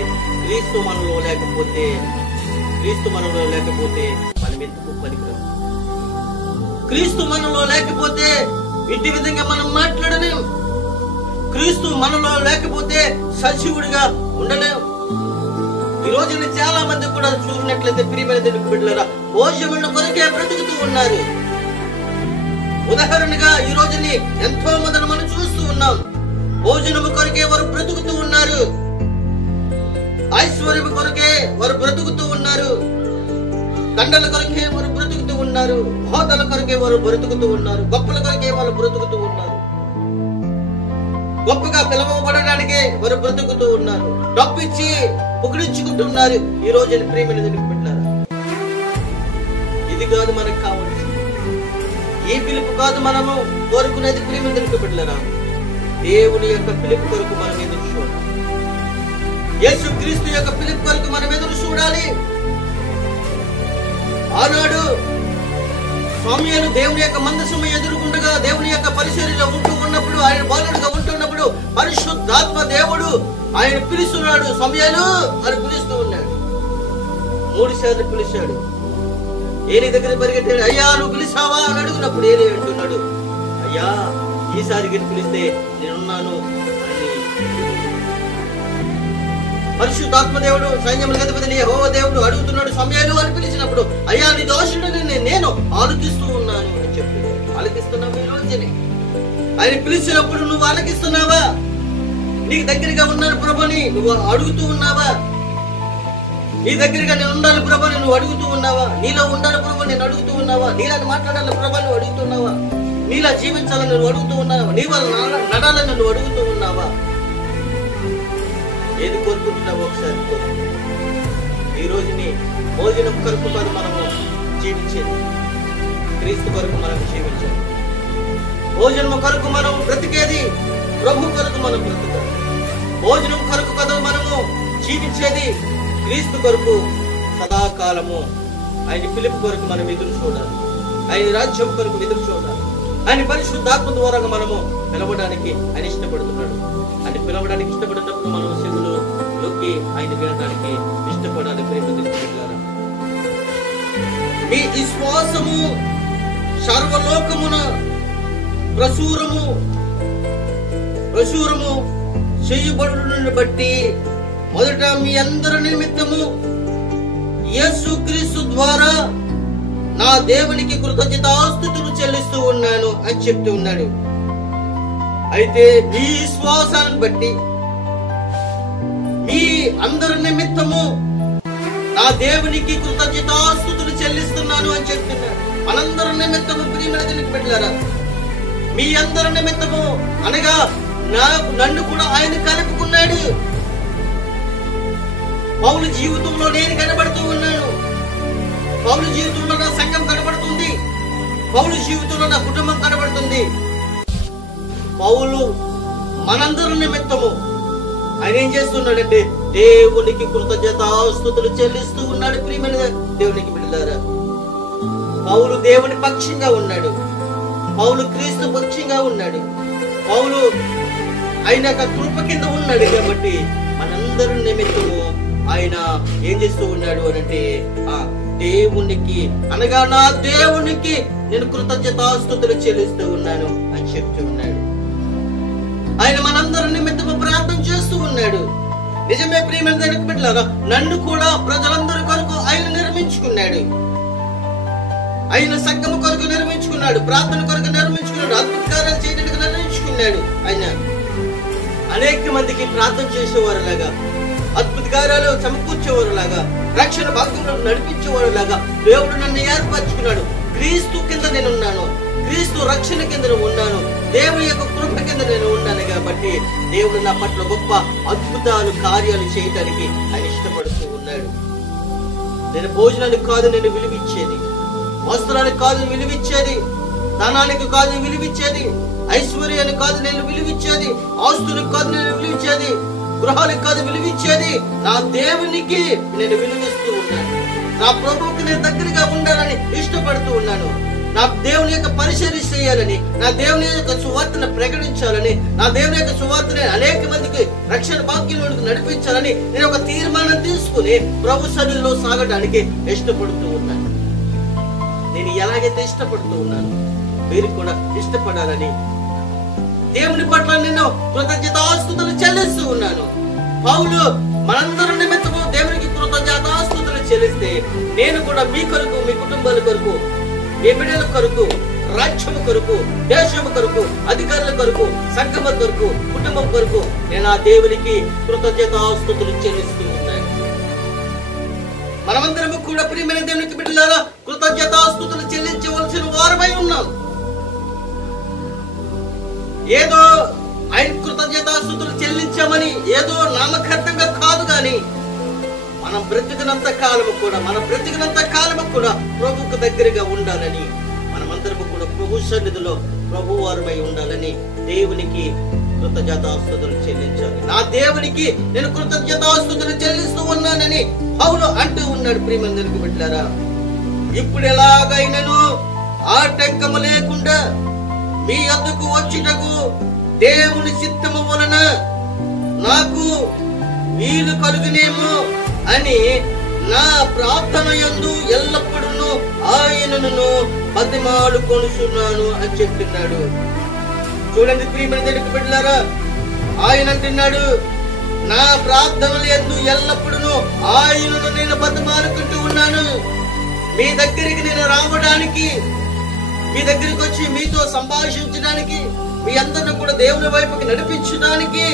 క్రీస్తు మనలో లేకపోతే మనం ఎందుకు పనికిరాం. క్రీస్తు మనలో లేకపోతే ఇట్టి విధంగా మనం మాట్లాడలేం. క్రీస్తు మనలో లేకపోతే సజీవుడిగా ఉండలేం. ఈ రోజున చాలా మంది కూడా చూసినట్లయితే ప్రియమైన దేవుని బిడ్డలారా, భోజనం కొరకే బ్రతుకుతూ ఉన్నారు. ఉదాహరణగా ఈ రోజుని ఎంతో మందిని మనం చూస్తూ ఉన్నాం. భోజనము కొరకే వారు బ్రతుకుతూ ఉన్నారు. ఐశ్వర్యం కొరకే వారు బ్రతుకుతూ ఉన్నారు. దండల కొరకే వారు బ్రతుకుతూ ఉన్నారు. హోదాల కొరకే వారు బ్రతుకుతూ ఉన్నారు. గొప్పల కొరకే వారు బ్రతుకుతూ ఉన్నారు. గొప్పగా పిలవబడడానికే వారు బ్రతుకుతూ ఉన్నారు. డబ్బు ఇచ్చి పొగిడించుకుంటున్నారు ఈ రోజు ప్రేమను పెట్టారు. ఇది కాదు మనకు కావాలి. ఈ పిలుపు కాదు మనము కోరుకునేది. ప్రేమను తెలిపబెట్టలేరా? దేవుని యొక్క పిలుపు కొరకు మనం ఎదురు చూడాలి. యేసు క్రీస్తు యొక్క పిలుపు కొరకు మనం ఎదురు చూడాలి. ఆనాడు సమూయేలు దేవుని యొక్క మందసము ఎదుర్కొండగా దేవుని యొక్క పరిచర్యలో ఉంటూ ఉన్నప్పుడు, ఆయన బాలుడుగా ఉంటున్నప్పుడు పరిశుద్ధాత్మ దేవుడు ఆయన పిలుస్తున్నాడు. సమూయేలు అని పిలుస్తూ ఉన్నాడు. 3 సార్లు పిలిచాడు. ఏలి దగ్గర పరిగెట్టాడు. అయ్యా నువ్వు పిలిచావా అని అడుగునప్పుడు ఏలి అంటున్నాడు, అయ్యా ఈసారి పిలిస్తే నేనున్నాను అని. పరిశుద్ధాత్మ దేవుడు సైన్యములకు అధిపతి యెహోవా దేవుడు అడుగుతున్నాడు, సమూయేలు అని పిలిచినప్పుడు, అయ్యా నీ దోషుడిని నేను ఆలకిస్తూ ఉన్నాను అని చెప్పాడు. ఆలకిస్తున్నావు ఈ రోజుని? ఆయన పిలిచినప్పుడు నువ్వు ఆలకిస్తున్నావా? నీకు దగ్గరగా ఉన్నాను ప్రభుని నువ్వు అడుగుతూ ఉన్నావా? నీ దగ్గరగా నేను ఉండాలి ప్రభు నువ్వు అడుగుతూ ఉన్నావా? నీలో ఉండాలి ప్రభు నేను అడుగుతూ ఉన్నావా? నీలా మాట్లాడాలి ప్రభు నువ్వు అడుగుతున్నావా? నీలా జీవించాలని నువ్వు అడుగుతూ ఉన్నావా? నీ వల్ల నడాలని నువ్వు అడుగుతూ ఉన్నావా? ఏది కోరుకుంటున్నావు ఒకసారి కోరుకు. ఈ రోజుని భోజనం కొరకు కాదు మనము జీవించేది, క్రీస్తు కొరకు మనం జీవించాలి. భోజనం కొరకు మనం బ్రతికేది, ప్రభు కొరకు మనం బ్రతకాలి. భోజనం కొరకు కదా మనము జీవించేది, క్రీస్తు కొరకు సదాకాలము. ఆయన పిలుపు కొరకు మనం ఎదురు చూడాలి. ఆయన రాజ్యం కొరకు ఎదురు చూడాలి. ఆయన పరిశుద్ధాత్మ ద్వారా మనము పిలవడానికి ఆయన ఇష్టపడుతున్నాడు. ఆయన పిలవడానికి ఇష్టపడినప్పుడు మనం శివులు లోకి ఆయన వినడానికి ఇష్టపడాలి. ప్రేమించారు మీ విశ్వాసము సర్వలోకమున ప్రచురము చేయబడును బట్టి మొదట మీ అందరి నిమిత్తము యేసుక్రీస్తు ద్వారా నా దేవునికి కృతజ్ఞతాస్తుతులు చెల్లిస్తూ ఉన్నాను అని చెప్తూ ఉన్నాడు. అయితే మీ విశ్వాసాన్ని బట్టి మీ అందరి నిమిత్తము నా దేవునికి కృతజ్ఞతాస్తుతులు చెల్లిస్తున్నాను అని చెప్తున్నాడు. మనందరి నిమిత్తము ప్రియమైన పెట్టారా? మీ అందరి నిమిత్తము అనగా నన్ను కూడా ఆయన కలుపుకున్నాడు. పౌలు జీవితంలో నేను కనబడుతూ ఉన్నాను. పౌలు జీవితంలో నా సంఘం కనబడుతుంది. పౌలు జీవితంలో నా కుటుంబం కనబడుతుంది. పౌలు మనందరి నిమిత్తము ఆయన ఏం చేస్తున్నాడంటే దేవునికి కృతజ్ఞతాస్తుతులు చెల్లిస్తూ ఉన్నాడు. ప్రియమైన దేవునికి బిడ్డలారా, పౌలు దేవుని పక్షంగా ఉన్నాడు. పౌలు క్రీస్తు పక్షంగా ఉన్నాడు. పౌలు ఆయన కృప కింద ఉన్నాడు. కాబట్టి మనందరి నిమిత్తము ఆయన ఏం చేస్తూ ఉన్నాడు అనంటే దేవునికి అనగా నా దేవునికి నేను కృతజ్ఞతాస్తుతులు చెల్లిస్తూ ఉన్నాను అని చెప్తూ ఉన్నాడు. ఆయన మనందరి నిమిత్తము ప్రార్థన చేస్తూ ఉన్నాడు. నిజమే ప్రియమైన దేవునికి బిడ్డలారా, నన్ను కూడా ప్రజలందరి కొరకు ఆయన నిర్మించుకున్నాడు. ఆయన సంఘము కొరకు నిర్మించుకున్నాడు. ప్రార్థన కొరకు నిర్మించుకున్నాడు. అద్భుత కార్యాలు చేయడానికి నిర్మించుకున్నాడు. ఆయన అనేక మందికి ప్రార్థన చేసేవారులాగా, అద్భుత కార్యాలు సమకూర్చేవారులాగా, రక్షణ భాగంలో నడిపించేవారులాగా దేవుడు నన్ను ఏర్పరచుకున్నాడు. క్రీస్తు కింద నేను ఉన్నాను. క్రీస్తు రక్షణ కింద ఉన్నాను. దేవుని యొక్క కృప కింద నేను ఉన్నాను. కాబట్టి దేవుడు నా పట్ల గొప్ప అద్భుతాలు కార్యాలు చేయడానికి ఆయన ఇష్టపడుతూ ఉన్నాడు. నేను భోజనానికి కాదు నేను విలువిచ్చేది, వస్త్రానికి కాదు విలువిచ్చేది, ధనానికి కాదు విలువిచ్చేది, ఐశ్వర్యానికి కాదు నేను విలువిచ్చేది, ఆస్తులకు కాదు నేను విలువిచ్చేది, గృహాలకు కాదు విలువిచ్చేది, నా దేవునికి నేను విలువిస్తూ ఉన్నాను. నా ప్రభువుకి నేను దగ్గరగా ఉండాలని ఇష్టపడుతూ ఉన్నాను. నా దేవుని యొక్క పరిచర్య చేయాలని, నా దేవుని యొక్క సువార్తను ప్రకటించాలని, నా దేవుని యొక్క సువార్తని అనేక మందికి రక్షణ భాగ్యంలోకి నడిపించాలని నేను ఒక తీర్మానం తీసుకుని ప్రభు సన్నిధిలో సాగడానికి ఇష్టపడుతూ ఉన్నాను. నేను ఎలాగైతే ఇష్టపడుతూ ఉన్నాను మీరు కూడా ఇష్టపడాలని దేవుని పట్ల నేను కృతజ్ఞతాస్తుతులు చెల్లిస్తూ ఉన్నాను. పౌలు మనందరి నిమిత్తము దేవునికి కృతజ్ఞతాస్తుతులు చెల్లిస్తే నేను కూడా మీ కొరకు, మీ కుటుంబాల కొరకు, మీ బిడ్డల కొరకు, రాజ్యము కొరకు, దేశము కొరకు, అధికారుల కొరకు, సంఘం కొరకు, కుటుంబం కొరకు నేను ఆ దేవునికి కృతజ్ఞతాస్తుతులు చెల్లిస్తూ ఉన్నాను. మనమందరము కూడా ప్రియమైన దేవునికి బిడ్డలారా కృతజ్ఞతాస్తుతులు చెల్లించవలసిన వారమై ఉన్నాం. ఏదో ఆయన కృతజ్ఞత ఏదో నామకార్థంగా కాదు గాని మన బ్రతికినంత కాలము కూడా ప్రభుకు దగ్గరగా ఉండాలని, మనమందరము కూడా ప్రభు సన్నిధిలో ప్రభు వారమై ఉండాలని దేవునికి కృతజ్ఞతాస్తుతులు చెల్లించాలి. నా దేవునికి నేను కృతజ్ఞతాస్తుతులు చెల్లిస్తూ ఉన్నానని పౌలు అంటూ ఉన్నాడు. ప్రియమందరికి బిడ్డలారా, ఇప్పుడు ఎలాగైనను ఆటంకము లేకుండా మీ వద్దకు వచ్చుటకు దేవుని చిత్తము వలన నాకు వీలు కలుగునేమో అని నా ప్రార్థన యందు ఎల్లప్పుడూ ఆయనను బతిమాలుకొనుచున్నాను అని చెప్తున్నాడు. చూడండి ప్రియమందరికి బిడ్డలారా, ఆయన అంటున్నాడు, నా ప్రార్థనల యందు ఎల్లప్పుడూ ఆయనను నేను బతిమాలుకుంటూ ఉన్నాను. మీ దగ్గరికి నేను రావడానికి, మీ దగ్గరికి వచ్చి మీతో సంభాషించడానికి, మీ అందరిని కూడా దేవుని వైపుకి నడిపించడానికి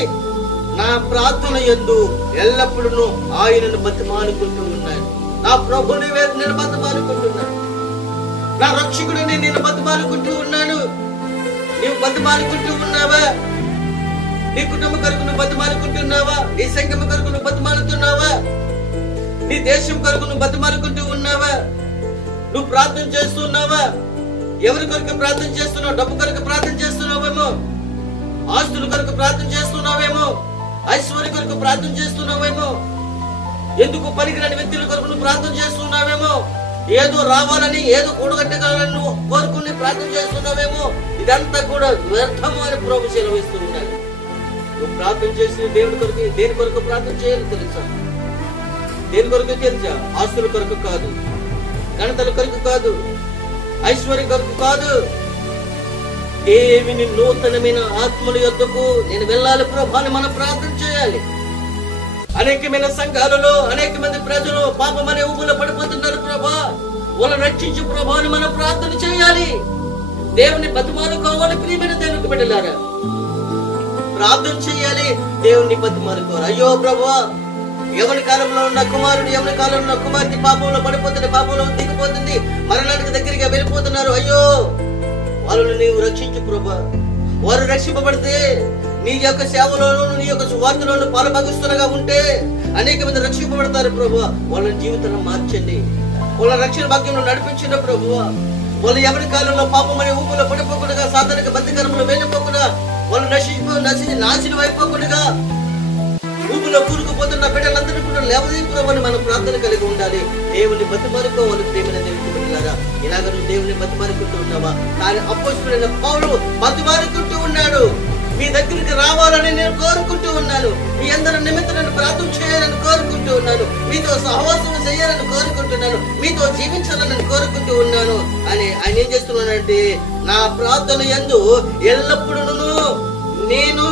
నా ప్రార్థన యందు ఎల్లప్పుడూ ఆయనను బతిమాలుకుంటూ ఉన్నాను. నా ప్రభుని నేను బతిమాలుకుంటున్నాను, నా రక్షకుడిని నేను బతిమాలుకుంటూ ఉన్నాను. నీవు బతిమాలుకుంటూ ఉన్నావా? నీ కుటుంబ కొరకు నువ్వు బతిమాలుకుంటున్నావా? నీ సంఘం కొరకు నువ్వు బతిమాలుతున్నావా? నీ దేశం కొరకు నువ్వు బతిమాలుకుంటూ ఉన్నావా? నువ్వు ప్రార్థన చేస్తున్నావా? ఎవరి కొరకు ప్రార్థన చేస్తున్నావు? డబ్బు కొరకు ప్రార్థన చేస్తున్నావేమో, ఆస్తుల కొరకు ప్రార్థన చేస్తున్నావేమో, ఐశ్వర్య కొరకు ప్రార్థన చేస్తున్నావేమో, ఎందుకు పనికిరాని వ్యక్తుల కొరకు నువ్వు ప్రార్థన చేస్తున్నావేమో, ఏదో రావాలని, ఏదో కూడగట్టగాలని నువ్వు కోరుకుని ప్రార్థన చేస్తున్నావేమో. ఇదంతా కూడా వ్యర్థము అని ప్రభు సెలవిస్తూ ఉన్నాడు. నువ్వు ప్రార్థన చేసిన దేవుడి కొరకు, దేని కొరకు ప్రార్థన చేయాలి తెలుసా? దేని కొరకు తెలుసా? ఆస్తుల కొరకు కాదు, ఘనతల కొరకు కాదు, ఐశ్వర్య కొరకు కాదు. దేవుని నూతనమైన ఆత్మల యొద్దకు నేను వెళ్ళాలి ప్రభా అని మనం ప్రార్థన చేయాలి. అనేకమైన సంఘాలలో అనేక మంది ప్రజలు పాపం అనే ఊబిలో పడిపోతున్నారు ప్రభా, వాళ్ళని రక్షించు ప్రభా అని మనం ప్రార్థన చేయాలి. దేవుని బతిమాలుకోవాలి. ప్రియమైన దేవునికి బిడ్డలారా, ప్రార్థన చేయాలి, దేవుని బతిమాలుకోవాలి. అయ్యో ప్రభా, ఎవరి కాలంలో ఉన్న కుమారుడు, ఎవరి కాలంలో ఉన్న కుమార్తె పాపంలో పడిపోతుంది, పాపంలో దిగిపోతుంది, మరణానికి దగ్గరగా వెళ్ళిపోతున్నారు. అయ్యో, వాళ్ళని నీవు రక్షించు ప్రభా. వారు రక్షింపబడితే నీ యొక్క సేవలోను, నీ యొక్క సువార్తలోను పాలుభాగస్తులుగా ఉంటే అనేక మంది రక్షింపబడతారు ప్రభు. వాళ్ళ జీవితాలను మార్చండి, వాళ్ళ రక్షణ భాగ్యంలో నడిపించిన ప్రభు. వాళ్ళు ఎవరి కాలంలో పాపం అనే ఊపులో పడిపోకుండా, సాధారణ బంధకరంలో వెళ్ళిపోకుండా, వాళ్ళు నాశనం అయిపోకుండా, ఊపులో కూరుకుపోతున్న బిడ్డలందరినీ కూడా లేవదీపురమని మనం ప్రార్థన కలిగి ఉండాలి. దేవుని బతిమాలుకోవాలి. ప్రేమైన దేవుని బిడ్డలారా, ఇలాగ నువ్వు దేవుని బతిమాలుకుంటూ ఉన్నావా? కానీ అపోస్తలుడైన పౌలు బతిమాలుకుంటూ ఉన్నాడు. మీ దగ్గరికి రావాలని నేను కోరుకుంటూ ఉన్నాను, మీ అందరి నిమిత్తం నేను ప్రార్థన చేయాలని కోరుకుంటూ ఉన్నాను, మీతో సహవాసం చేయాలని కోరుకుంటున్నాను, మీతో జీవించాలని కోరుకుంటూ ఉన్నాను అని ఆయన ఏం చేస్తున్నానంటే, నా ప్రార్థన యందు ఎల్లప్పుడూ నేను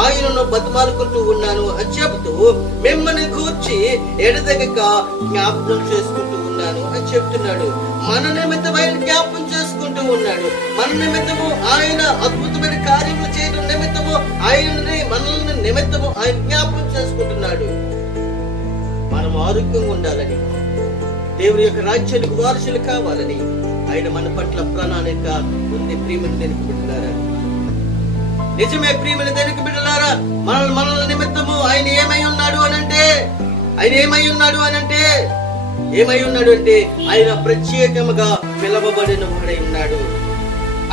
ఆయనను బతిమాలుకుంటూ ఉన్నాను అని చెబుతూ మిమ్మల్ని గూర్చి ఎడదెగక జ్ఞాపకం చేసుకుంటూ ఉన్నాను అని చెప్తున్నాడు. మన నిమిత్తం ఆయన జ్ఞాపకం చేసుకుంటూ ఉన్నాడు. మన నిమిత్తము ఆయన అద్భుతమైన కార్యములు చేయడం నిమిత్తము ఆయనని, మనల్ని నిమిత్తము ఆయన జ్ఞాపకం చేసుకుంటున్నాడు. మనం ఆరోగ్యంగా ఉండాలని, దేవుని యొక్క రాజ్యానికి వారసులు కావాలని ఆయన మన పట్ల ప్రణాళిక ఉంది. ప్రియమైన దేవుని బిడ్డలారా, నిజమే ప్రియమైన దేవుని బిడ్డలారా, మనల నిమిత్తము ఆయన ఏమై ఉన్నాడు అనంటే, ఆయన ప్రత్యేకముగా పిలవబడిన వాడై ఉన్నాడు.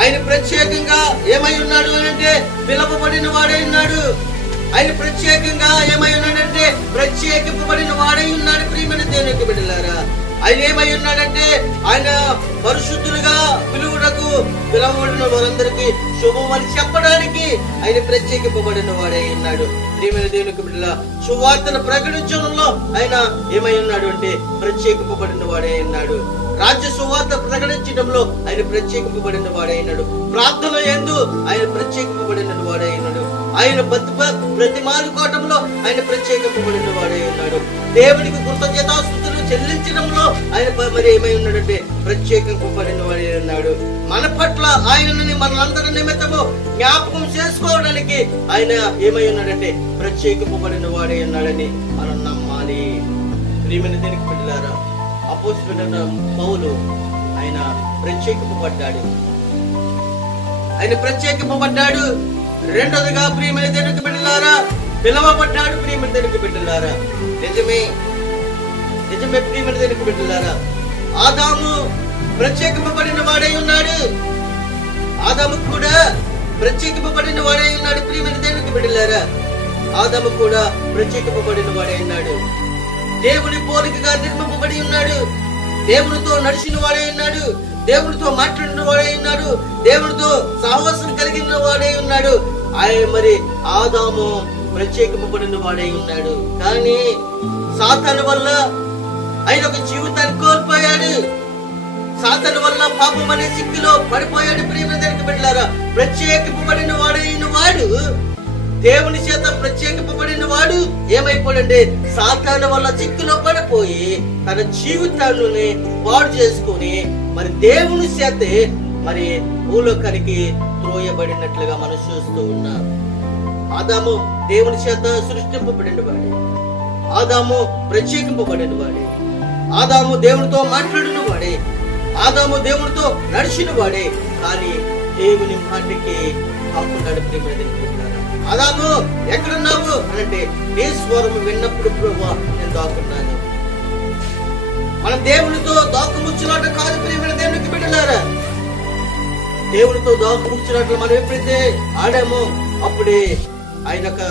ఆయన ప్రత్యేకంగా ఏమై ఉన్నాడు అనంటే పిలవబడిన వాడై ఉన్నాడు. ఆయన ప్రత్యేకంగా ఏమై ఉన్నాడంటే ప్రత్యేకింపబడిన వాడై ఉన్నాడు. ప్రియమైన దేవుని బిడ్డలారా, ఆయన ఏమై ఉన్నాడంటే ఆయన పరిశుద్ధులుగా పిలువుటకు పిలవబడిన వారందరికీ శుభం అని చెప్పడానికి ఆయన ప్రత్యేకింపబడిన వాడై ఉన్నాడు. ప్రియమైన దేవునికి బిడ్డల, సువార్తను ప్రకటించడంలో ఆయన ఏమై ఉన్నాడు అంటే ప్రత్యేకింపబడిన వాడై ఉన్నాడు. రాజ్య సువార్త ప్రకటించడంలో ఆయన ప్రత్యేకింపబడిన వాడై ఉన్నాడు. ప్రార్థన యందు ఆయన ప్రత్యేకింపబడిన వాడై ఉన్నాడు. ఆయన ప్రతిమాలుకోవటంలో ఆయన ప్రత్యేకింపబడిన వాడై ఉన్నాడు. దేవునికి కృతజ్ఞతాస్తుతులు చెల్లించడంలో ఆయన మరి ఏమై ఉన్నాడంటే ప్రత్యేకింపబడిన వాడై ఉన్నాడు. మన పట్ల ఆయనని మనందరి నిమిత్తము జ్ఞాపకం చేసుకోవడానికి ఆయన ఏమై ఉన్నాడంటే ప్రత్యేకింపబడిన వాడై ఉన్నాడని మనం నమ్మాలి. ప్రియమైన దేవునికి బిడ్డలారా, అపోస్తలుడైన పౌలు ఆయన ప్రత్యేకింపబడ్డాడు. రెండోదిగా ప్రియమైన దేవునికి బిడ్డలారా, పిలవబడ్డాడు. ప్రియమైన దేవునికి బిడ్డలారా, నిజమే నిజమే ప్రియమైన దేవునికి బిడ్డలారా, ఆదాము ప్రత్యేకింపబడిన వాడై ఉన్నాడు. ఆదాము కూడా ప్రత్యేకింపబడిన వాడై ఉన్నాడు. ప్రియమైన దేవునికి బిడ్డలారా, ఆదాము కూడా ప్రత్యేకింపబడిన వాడై ఉన్నాడు. దేవుని పోలికగా నిర్మింపబడి ఉన్నాడు. దేవునితో నడిచిన వాడై ఉన్నాడు. దేవునితో మాట్లాడిన వాడై ఉన్నాడు. దేవునితో సహవాసం కలిగిన వాడై ఉన్నాడు. ఆయన మరి ఆదాము ప్రత్యేకింపబడిన వాడై ఉన్నాడు. కానీ సాతాను వల్ల ఆయన ఒక జీవితాన్ని కోల్పోయాడు. సాతాను వల్ల పాపం అనే సిక్కులో పడిపోయాడు. ప్రియమైన దేవునికి బిడ్డలారా, ప్రత్యేకింపబడిన వాడైన వాడు, దేవుని చేత ప్రత్యేకింపబడిన వాడు ఏమైపోయాడంటే సాతాను వల్ల చిక్కులో పడిపోయి తన జీవితాన్ని పాడు చేసుకుని మరి దేవుని చేతే మరి భూలోకానికి త్రోయబడినట్లుగా మనం చూస్తూ ఉన్నాం. ఆదాము దేవుని చేత సృష్టింపబడిన వాడే. ఆదాము ప్రత్యేకింపబడిన వాడే. ఆదాము దేవునితో మాట్లాడిన వాడే. ఆదాము దేవునితో నడిచిన వాడే. కానీ దేవుని మాటకి కాకుండా ఆదాము ఎక్కడున్నావు అనంటే నీ స్వరం విన్నప్పుడు ప్రభువా నేను దాక్కున్నాను. మనం దేవునితో దాక్కుముచ్చులాట కాదు ప్రియమైన దేవునికి బిడ్డలారా. దేవునితో దాక్కుముచ్చులాటలు మనం ఎప్పుడైతే ఆడామో అప్పుడే ఆయన యొక్క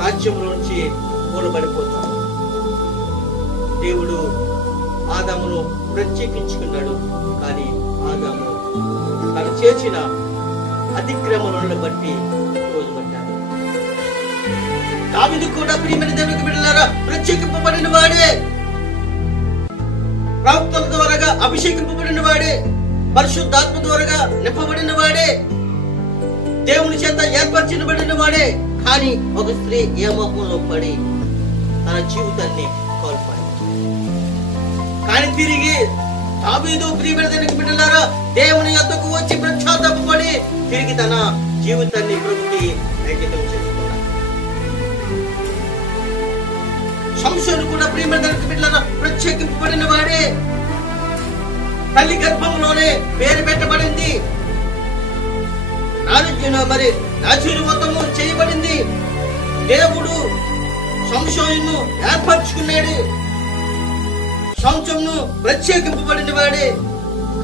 రాజ్యంలో నుంచి కూలబడిపోతాం. దేవుడు ఆదామును ప్రత్యేకించుకున్నాడు. కానీ ఆదాము తను చేసిన అతిక్రమణలను బట్టి రోజుపడ్డాడు. దావీదు కూడా ప్రియమైన దేవునికి బిడ్డలారా ప్రత్యేకింపబడిన వాడే. ప్రవక్తల ద్వారా అభిషేకింపబడిన వాడే. పరిశుద్ధాత్మ ద్వారా నింపబడిన వాడే. దేవుని చేత ఏర్పరచబడిన వాడే. కానీ ఒక స్త్రీ ఏమోహంలో పడి తన జీవితాన్ని కోల్పోయింది. కానీ తిరిగి దావీదు ప్రియమైన దేవునికి బిడ్డలారా దేవుని యొద్దకు వచ్చి పశ్చాత్తాపపడి తిరిగి తన జీవితాన్ని ప్రభుకి అంకితం చేసుకున్నాడు. సంసోను కూడా ప్రియమైన దేవునికి బిడ్డలారా ప్రత్యేకింపబడిన వాడే. తల్లి గర్భంలోనే పేరు పెట్టబడింది. మరి నాజీరువ్రతము చేయబడింది. దేవుడు సంసోనును ఏర్పరచుకున్నాడు. సంసోను ప్రత్యేకింపబడిన వాడే.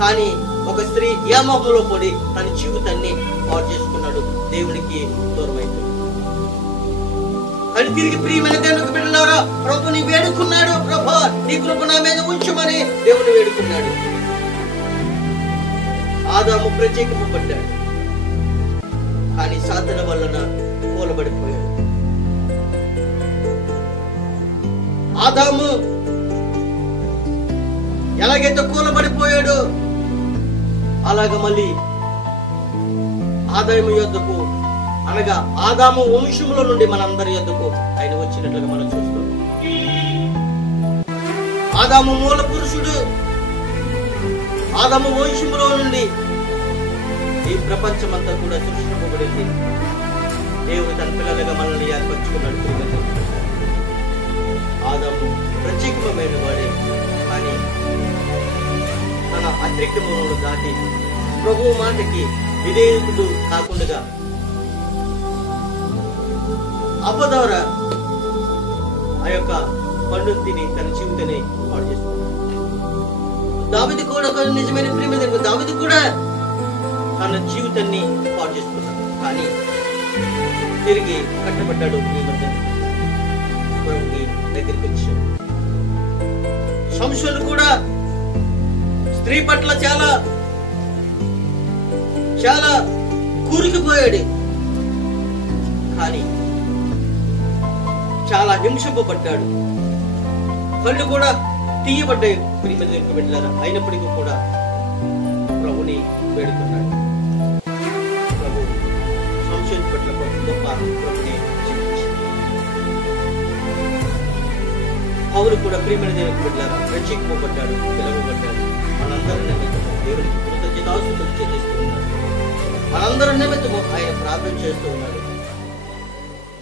కానీ ఒక స్త్రీ ఏమోహంలో పడి తన జీవితాన్ని పాడు చేసుకున్నాడు. దేవునికి దూరమైంది. కానీ తిరిగి ప్రియమైన దేవునికి బిడ్డలారా ప్రభుని వేడుకున్నాడు. ప్రభా నీ కృప నా మీద ఉంచమని దేవుని వేడుకున్నాడు. ఆదాము ప్రత్యేకింపబడ్డాడు. కానీ సాతాను వలన కూలబడిపోయాడు. ఆదాము ఎలాగైతే కూలబడిపోయాడో అలాగ మళ్ళీ ఆదాము యొద్దకు అనగా ఆదాము వంశంలో నుండి మనందరి యొద్దకు ఆయన వచ్చినట్లుగా మనం చూస్తున్నాం. ఆదాము మూల పురుషుడు. ఆదాము వంశంలో నుండి ఈ ప్రపంచమంతా కూడా సృష్టింపబడింది. దేవుడు తన పిల్లలుగా మనల్ని ఏర్పరచుకున్నాడు. ఆదాము ప్రత్యేకమైన వాడే. కానీ తన అతిక్రమములను దాటి ప్రభువు మాటకి విధేయుడు కాకుండా అపద్వారా ఆ యొక్క పండును తిని తన జీవితాన్ని పాడు చేసుకున్నాడు. దావీదు కూడా నిజమైన ప్రియమైన దావీదు కూడా తన జీవితాన్ని పాడు చేసుకున్నాడు. కానీ తిరిగి కట్టబడ్డాడు. ప్రభుకి దగ్గరికి వచ్చాడు. సంసోను కూడా స్త్రీ పట్ల చాలా చాలా కూరుకుపోయాడు. కానీ చాలా హింసింపబడ్డాడు. కళ్ళు కూడా తీయబడ్డాయి. ప్రియమైన బిడ్డలారా అయినప్పటికీ కూడా ప్రభుని వేడుకున్నాడు. ప్రభు సంసోను పట్ల గొప్ప ప్రభుని పౌలు కూడా ప్రియమైన దేవునికి బిడ్డలారా ప్రత్యేకింపబడ్డాడు, పిలువబడ్డాడు. మనందరి నిమిత్తము దేవునికి కృతజ్ఞతాస్తుతులు చెల్లిస్తూ ఉన్నాడు. మనందరి నిమిత్తము ఆయన ప్రార్థన చేస్తూ ఉన్నాడు.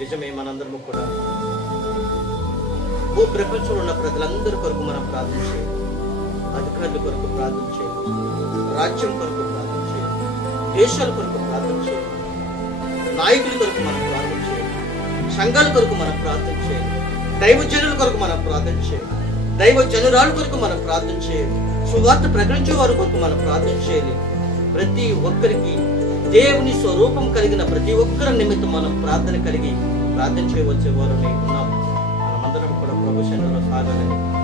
నిజమే, మనందరము కూడా భూ ప్రపంచంలో ఉన్న ప్రజలందరి కొరకు మనం ప్రార్థన చేయాలి. అధికారుల కొరకు ప్రార్థన చేయాలి. రాజ్యం కొరకు ప్రార్థన చేయాలి. దేశాల కొరకు ప్రార్థన చేయాలి. నాయకుల కొరకు మనం ప్రార్థన చేయాలి. సంఘాల కొరకు మనం ప్రార్థన చేయాలి. దైవజనుల కొరకు మనం ప్రార్థన చేయాలి. దైవజనురాల కొరకు మనం ప్రార్థన చేయాలి. సువార్త ప్రకటించే వారి కొరకు మనం ప్రార్థన చేయాలి. ప్రతి ఒక్కరికి దేవుని స్వరూపం కలిగిన ప్రతి ఒక్కరి నిమిత్తం మనం ప్రార్థన కలిగి ప్రార్థన చేయవలసే వారు ఉన్నాం. మనమందరం కూడా ప్రభు సన్నిధిలో సాగాలని